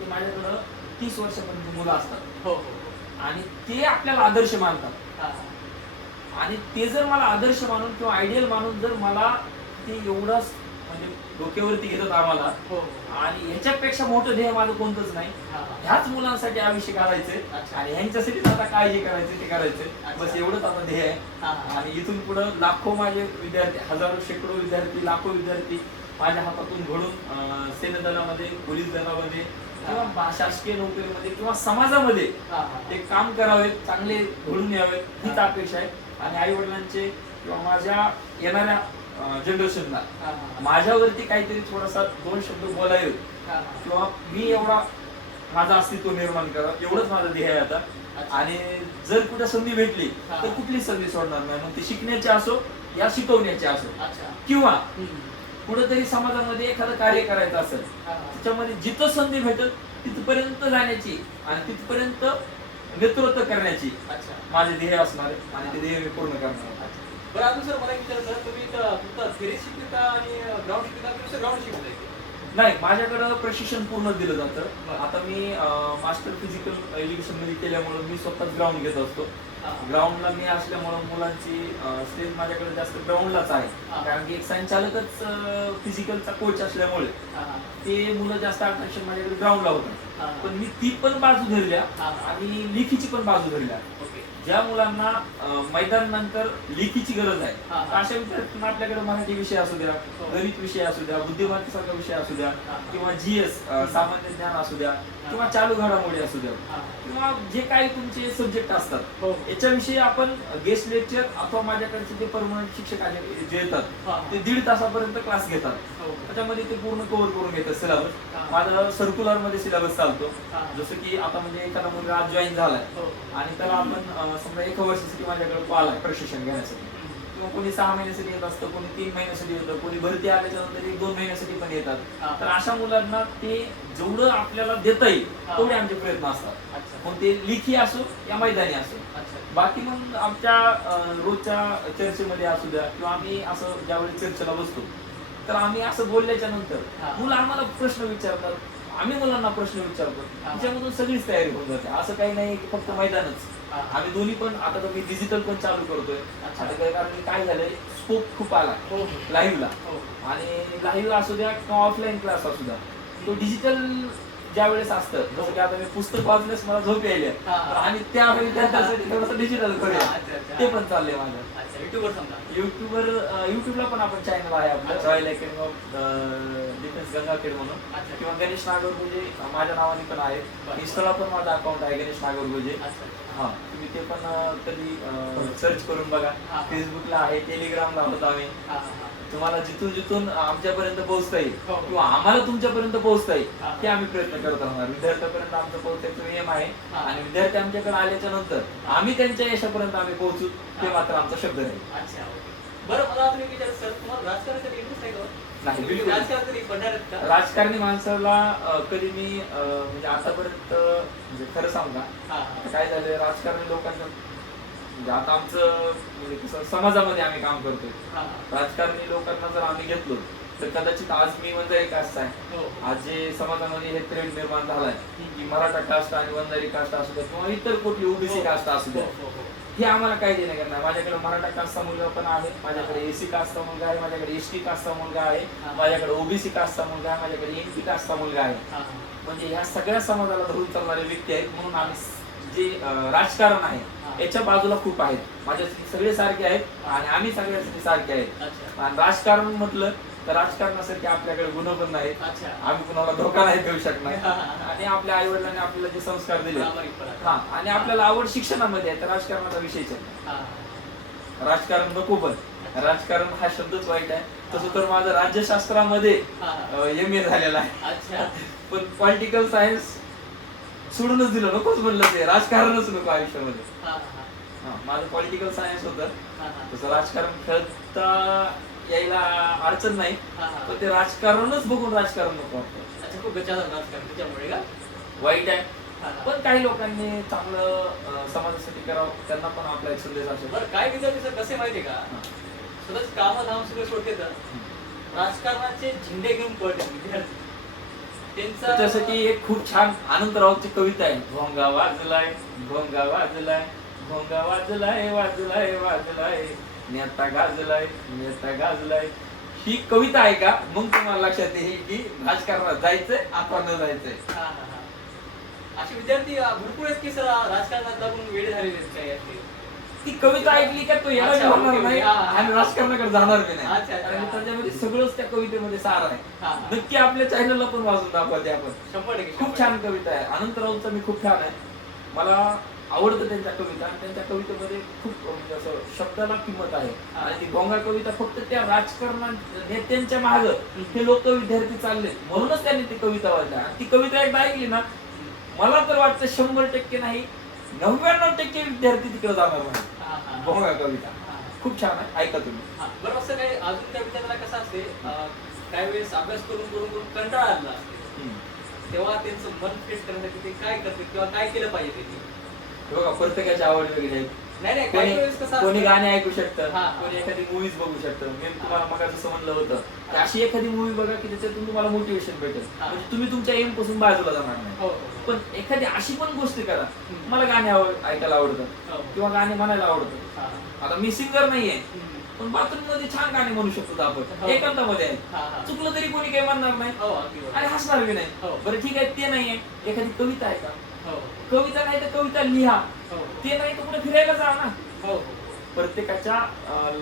ते माझ्याकडं 30 वर्षापर्यंत मुलं असतात, हो, हो, हो. आणि ते आपल्याला आदर्श मानतात. हा, हा. आणि ते जर मला आदर्श मानून किंवा आयडियल मानून जर मला ते एवढंच म्हणजे डोक्यावरती घेतात आम्हाला. हो. आणि ह्याच्यापेक्षा मोठं ध्येय माझं कोणतंच नाही. हा. ह्याच मुलांसाठी आयुष्य काढायचंय अच्छा. आणि ह्यांच्यासाठी आता काय जे करायचं ते करायचंय. अच्छा. बस एवढंच आता ध्येय आहे. हा. आणि इथून पुढे लाखो माझे विद्यार्थी, हजारो शेकडो विद्यार्थी, लाखो विद्यार्थी माझ्या हातातून घडून सेनादलामध्ये, पोलीस दलामध्ये किंवा शासकीय नोकरीमध्ये किंवा समाजामध्ये हा. ते काम करावेत, चांगले घडून यावेत हीच अपेक्षा आहे. आणि आई वडिलांचे किंवा माझ्या येणाऱ्या जनरेशनला हा. माझ्यावरती काहीतरी थोडासा 2 शब्द बोलावे हा. किंवा मी एवढा माझं अस्तित्व निर्माण करावं एवढंच माझं ध्येय आहे आता. अच्छा. आणि जर कुठे संधी भेटली हा. तर कुठली संधी सोडणार नाही. मग ती शिकण्याची असो या शिकवण्याची असो अच्छा. किंवा हम्म. कुठेतरी समाजामध्ये एखादं कार्य करायचं असेल हा. त्याच्यामध्ये जिथं संधी भेटल तिथपर्यंत जाण्याची आणि तिथपर्यंत नेतृत्व करण्याची अच्छा. माझे ध्येय असणार आहे आणि ते ध्येय मी पूर्ण करणार आहे. अच्छा. बरं अजून सर मला एक विचारायचं, तुम्ही इथं फक्त थेरी शिकता आणि ग्राउंड शिकता की नुसतं ग्राउंड शिकताय? नाही, माझ्याकडं प्रशिक्षण पूर्ण दिलं जातं. बरं. आता मी मास्टर फिजिकल एज्युकेशन मध्ये केल्यामुळे मी स्वतःच ग्राउंड घेत असतो. हा. ग्राउंडला मी असल्यामुळे मुलांची स्ट्रेंथ माझ्याकडे जास्त ग्राउंडलाच आहे. हा. कारण की एक संचालकच फिजिकलचा कोच असल्यामुळे हा. ते मुलं जास्त अट्रॅक्शन माझ्याकडे ग्राउंडला हा. होतं. पण मी ती पण बाजू धरल्या हा. आणि लेखीची पण बाजू धरल्या. ओके. ज्या मुलांना मैदान नंतर लेखीची गरज आहे हा. तर अशा विद्यार्थ्यांना आपल्याकडे मराठी विषय असू द्या, हो. गणित विषय असू द्या, बुद्धिमत्तेसारखा विषय असू द्या हा. किंवा GS सामान्य ज्ञान असू द्या किंवा चालू घडामोडी असू द्या हा. किंवा जे काही तुमचे सब्जेक्ट असतात हो. याच्याविषयी आपण गेस्ट लेक्चर अथवा माझ्याकडचे जे परमनंट शिक्षक जे येतात हा. ते 1.5 तासापर्यंत क्लास घेतात. हो. त्याच्यामध्ये ते पूर्ण कव्हर करून घेतात सिलेबस. हा. माझा सर्क्युलर मध्ये सिलेबस चालतो. हा. जसं की आता म्हणजे एखादा मुलगा आज जॉईन झालाय हो. आणि त्याला आपण समजा 1 वर्षासाठी माझ्याकडे कॉल आहे प्रशिक्षण घेण्यासाठी हम्म. किंवा कोणी 6 महिन्यासाठी येत असतं, कोणी 3 महिन्यासाठी येतं, कोणी भरती आल्याच्या नंतर 1-2 महिन्यासाठी पण येतात. हा. तर अशा मुलांना ते जेवढं आपल्याला देता येईल हा. तेवढे आमचे प्रयत्न असतात. अच्छा. मग ते लिखी असो या मैदानी असो. अच्छा. बाकी मग आमच्या रोजच्या चर्चेमध्ये असू द्या किंवा आम्ही असं ज्यावेळी चर्चेला बसतो तर आम्ही असं बोलल्याच्या नंतर हा. मुलं आम्हाला प्रश्न विचारतात, आम्ही मुलांना प्रश्न विचारतो. हा. त्याच्यामधून सगळीच तयारी होऊन जाते. असं काही नाही की फक्त मैदानच. हा. आम्ही दोन्ही पण आता तर मी डिजिटल पण चालू करतोय. अच्छा. आता काय कारण की काय झालंय स्कोप खूप आला हो. लाईव्हला हो. आणि लाईव्ह असू द्या किंवा ऑफलाईन क्लास असू द्या तो डिजिटल ज्या वेळेस असतं जसं की आता मी पुस्तक वाचल्यास मला झोप यायली आहे. हा. तर आम्ही त्यावेळी त्यांच्यासाठी थोडंसं डिजिटल करूया. अच्छा, अच्छा. ते पण चाललंय माझं. अच्छा. युट्यूबवर समजा. युट्यूबला पण आपण चॅनल आहे आपलं अच्छा. Royal academy of defence Gangakhed म्हणून अच्छा. किंवा गणेश नागरगोजे माझ्या नावाने पण आहे. बरं. इंस्टाला पण माझा अकाउंट आहे गणेश नागरगोजे. अच्छा. हा तुम्ही ते पण कधी सर्च करून बघा. हा. फेसबुकला आहे, टेलिग्रामला आहोत आम्ही. हा. हा. तुम्हाला जिथून जिथून आमच्यापर्यंत पोहोचता येईल हो. किंवा आम्हाला तुमच्यापर्यंत पोहोचता येईल हा. ते आम्ही प्रयत्न करत राहणार. विद्यार्थ्यापर्यंत आमचं पोहोचायचं नियम आहे हा. आणि विद्यार्थी आमच्याकडे आल्याच्या नंतर आम्ही त्यांच्या यशापर्यंत आम्ही पोहोचू ते मात्र आमचा शब्द राहील. अच्छा. ओके. बरं मला अजून एक विचारायचं सर, तुम्हाला राजकारणाचा इंटरेस्ट आहे का? नाही, तुम्ही बिलकुल. राजकारणात कधी पडणार आहेत का? राजकारणी माणसाला कधी मी म्हणजे आतापर्यंत म्हणजे खरं सांगा हा. आता काय झालं राजकारणी लोकांच्या म्हणजे आता आमचं म्हणजे कसं समाजामध्ये आम्ही काम करतोय. हा. राजकारणी लोकांना जर आम्ही घेतलो तर कदाचित आज मी वंजारी कास्ट आहे. हो. आज जे समाजामध्ये हे ट्रेंड निर्माण झालाय की मराठा कास्ट आणि वंजारी कास्ट असू द्या किंवा इतर कुठली ओबीसी कास्ट असू द्या हो, हो. हे आम्हाला काही देणं घेणं नाही. माझ्याकडे मराठा कास्टचा मुलगा पण आहे, माझ्याकडे एसी कास्टचा मुलगा आहे, माझ्याकडे एसटी कास्टचा मुलगा आहे, हा. माझ्याकडे ओबीसी कास्टचा मुलगा आहे, माझ्याकडे एनपी कास्टचा मुलगा आहे. हा. म्हणजे ह्या सगळ्या समाजाला धरून चालणारे व्यक्ती आहेत. म्हणून आम्ही जे राजकारण आहे याच्या बाजूला खूप आहेत. माझ्यासाठी सगळे सारखे आहेत आणि आम्ही सगळ्यासाठी सारखे आहेत. अच्छा. आणि राजकारण म्हटलं तर राजकारणासाठी आपल्याकडे गुन्हा पण नाहीत. अच्छा. आम्ही कुणाला धोका नाही देऊ शकणार हा, हा, हा. आणि आपल्या आई वडिलांनी आपल्याला जे संस्कार दिले प्रामाणिकपणा. हा आणि आपल्याला आवड शिक्षणामध्ये आहे तर राजकारणाचा विषयच आहे. हा. राजकारण नको पण राजकारण हा शब्दच वाईट आहे. तसं तर माझं राज्यशास्त्रामध्ये हा. MA झालेला आहे. अच्छा. पण पॉलिटिकल सायन्स सोडूनच दिलं, नकोच म्हणलं ते राजकारणच नको आयुष्यामध्ये. हा. हा. माझं पॉलिटिकल सायन्स होतं. हा. हा. तसं राजकारण खेळता यायला अडचण नाही हा. हा. पण ते राजकारणच बघून राजकारण नको वाटतं. अच्छा. खूप गच्चा राजकारण त्याच्यामुळे का? वाईट आहे. हा. पण काही लोकांनी चांगलं समाजासाठी करावं त्यांना पण आपला एक संदेश असेल. बरं काय विद्यार्थी सर कसे माहितीये का, स्वतःच कामं धाम सगळे सोडते तर राजकारणाचे झेंडे घेऊन पळते विद्यार्थी. त्यांचा त्याच्यासाठी एक खूप छान आनंद राऊतची कविता आहे. भोंगा वाजलाय, भोंगा वाजलाय, भोंगा वाजलाय, वाजलाय वाजलाय, नेता गाजलाय, नेता गाजलाय, ही कविता आहे का, मग तुम्हाला लक्षात येईल की राजकारणात जायचंय अथवा न जायचंय. हा, हा, हा. असे विद्यार्थी भरपूर आहेत की सर राजकारणात लागून वेळ झालेले आहेत काही असे. ती कविता ऐकली का तो याला अच्छा, होणार ओके, नाही हा, हा. आणि राजकारणाकडे जाणार बी नाही. अच्छा, अच्छा. कारण त्याच्यामध्ये सगळंच त्या कवितेमध्ये सार आहे. हा, हा. नक्की आपल्या चॅनलला पण वाचून दाखवते आपण. 100%, खूप छान कविता आहे. अनंत राऊतचा मी खूप फॅन आहे. मला आवडतं त्यांच्या कविता आणि त्यांच्या कवितेमध्ये खूप म्हणजे असं शब्दाला किंमत आहे. हा. आणि ती भोंगा कविता फक्त त्या राजकारणात नेत्यांच्या माग हे लोक विद्यार्थी चालले म्हणूनच त्यांनी ती कविता वाचल्या. आणि ती कविता एकदा ऐकली ना, मला तर वाटतं 100% नाही 99% विद्यार्थी तिकडे जाणार नाही. हा, हा. भोंगा कविता हा. खूप छान आहे, ऐका तुम्ही. हा, बरं असं काही अजून त्या विद्यार्थ्याला कसं असते काही वेळेस अभ्यास करून करून करून कंटाळा आलेला असते, हम्म. तेव्हा त्यांचं मन फ्रेश करण्यासाठी ते काय करते किंवा काय केलं पाहिजे त्यांनी. हे बघा, प्रत्येकाची आवड वेगळी आहे. नाही नाही काही वेळेस कसं कोणी असतं गाणे ऐकू शकतं, हा. कोणी एखादी मूवीज बघू शकतं. मी तुम्हाला मग जसं म्हणलं होतं की अशी एखादी मूवी बघा की त्याच्यातून तुम्हाला मोटिवेशन भेटेल. हा. म्हणजे तुम्ही तुमच्या एम पासून बाजूला जाणार नाही. हो, हो, पण एखादी अशी पण गोष्ट करा, हम्म. मला गाणे ऐकायला आवडतं हो. किंवा गाणे म्हणायला आवडतं. हा. आता मी सिंगर नाहीये, हम्म. पण बाथरूम मध्ये छान गाणे म्हणू शकतो हो. आपण, एकांतामध्ये आहे. हा, हा. चुकलं तरी कोणी काही म्हणणार नाही हो, अगदी बरोबर. आणि हसणार बी नाही. हो. बरं ठीक आहे, ते नाहीये, एखादी कविता आहे का, हो, कविता नाही तर कविता लिहा. हो, ते नाही तर कुठे फिरायला जा ना. हो, हो. प्रत्येकाच्या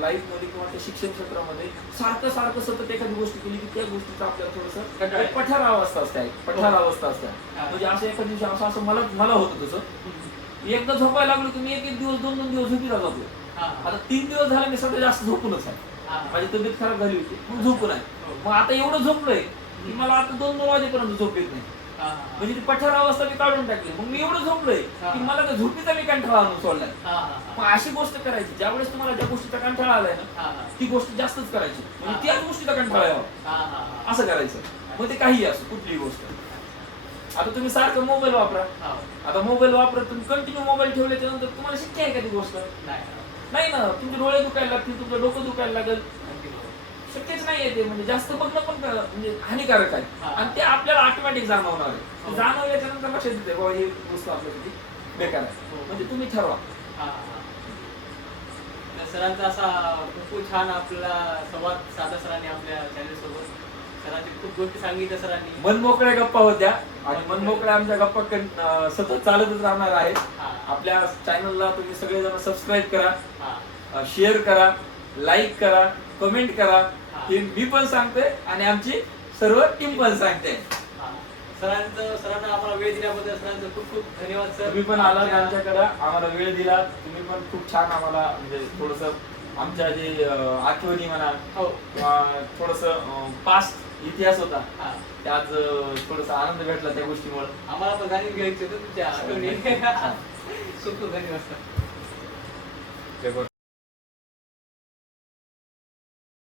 लाईफ मध्ये किंवा त्या शिक्षण क्षेत्रामध्ये सारखं सारखं सतत एखादी गोष्ट केली की त्या गोष्टीचा आपल्याला थोडस कंटाळा. पठार अवस्था असते, पठार अवस्था असते. हा. म्हणजे असं एखाद्या दिवशी असं असं मला होतं तसं. हम्म. एकदा झोपायला लागलो की मी एक दिवस 2 दिवस झोपीला जातो. हा, हा. आता 3 दिवस झाले मी सध्या जास्त झोपूनच आहे. हा. माझी तब्येत खराब झाली होती, मग झोपून आहे. हो. मग आता एवढं झोपलोय की मला आता 2 वाजेपर्यंत झोप येत नाही. हा, हा. म्हणजे ती पठार अवस्था मी काढून टाकली. मग मी एवढं झोपलोय की मला त्या झोपीचा मी कंटाळा आणून सोडलाय. हा, हा, मग अशी गोष्ट करायची ज्यावेळेस तुम्हाला ज्या गोष्टीचा कंटाळा आलाय ना, हा, हा. ती गोष्ट जास्तच करायची. म्हणजे हा. त्याच गोष्टीचा कंटाळा यावा हा, हा, हा. असं करायचं. मग ते काही असो, कुठलीही गोष्ट. आता तुम्ही सारखं मोबाईल वापरा. हो. आता मोबाईल वापरत तुम्ही कंटिन्यू मोबाईल ठेवल्याच्या नंतर तुम्हाला शक्य आहे का ती गोष्ट? नाही. नाही ना. तुमचे डोळे दुखायला लागतील, तुमचं डोकं दुखायला लागेल. अगदी बरोबर. शक्यच नाहीये ते. म्हणजे जास्त बघणं पण म्हणजे हानिकारक आहे. हा. आणि ते आपल्याला ऑटोमॅटिक जाणवणार आहे. हो. ते जाणवल्याच्या नंतर लक्षात येते बाबा ही गोष्ट आपल्यासाठी बेकार आहे. हो. म्हणजे तुम्ही ठरवा. हा, हा. तर सरांचा असा खूप छान आपला संवाद साधा सरांनी आपल्या चॅनल सोबत. सरांची खूप गोष्टी सांगितल्या सरांनी. मनमोकळ्या गप्पा होत्या आणि मनमोकळ्या आमच्या गप्पा सतत चालतच राहणार आहेत. हा. आपल्या चॅनलला तुम्ही सगळेजण सबस्क्राईब करा, हा. शेअर करा, लाईक करा, कमेंट करा. हा. हे मी पण सांगतोय आणि आमची सर्व टीम पण सांगते. हा. सरांना आम्हाला वेळ दिल्याबद्दल सरांचं खूप खूप धन्यवाद सर. तुम्ही पण आलात आमच्याकडे, आम्हाला वेळ दिला. तुम्ही पण खूप छान आम्हाला म्हणजे थोडस आमच्या जे आठवणी म्हणा हो. किंवा थोडस पास्ट इतिहास होता हा. त्यात थोडासा आनंद भेटला त्या गोष्टीमुळे. आम्हाला पण जाणून घ्यायचं होतं तुमच्या आठवणी. खूप खूप धन्यवाद सर.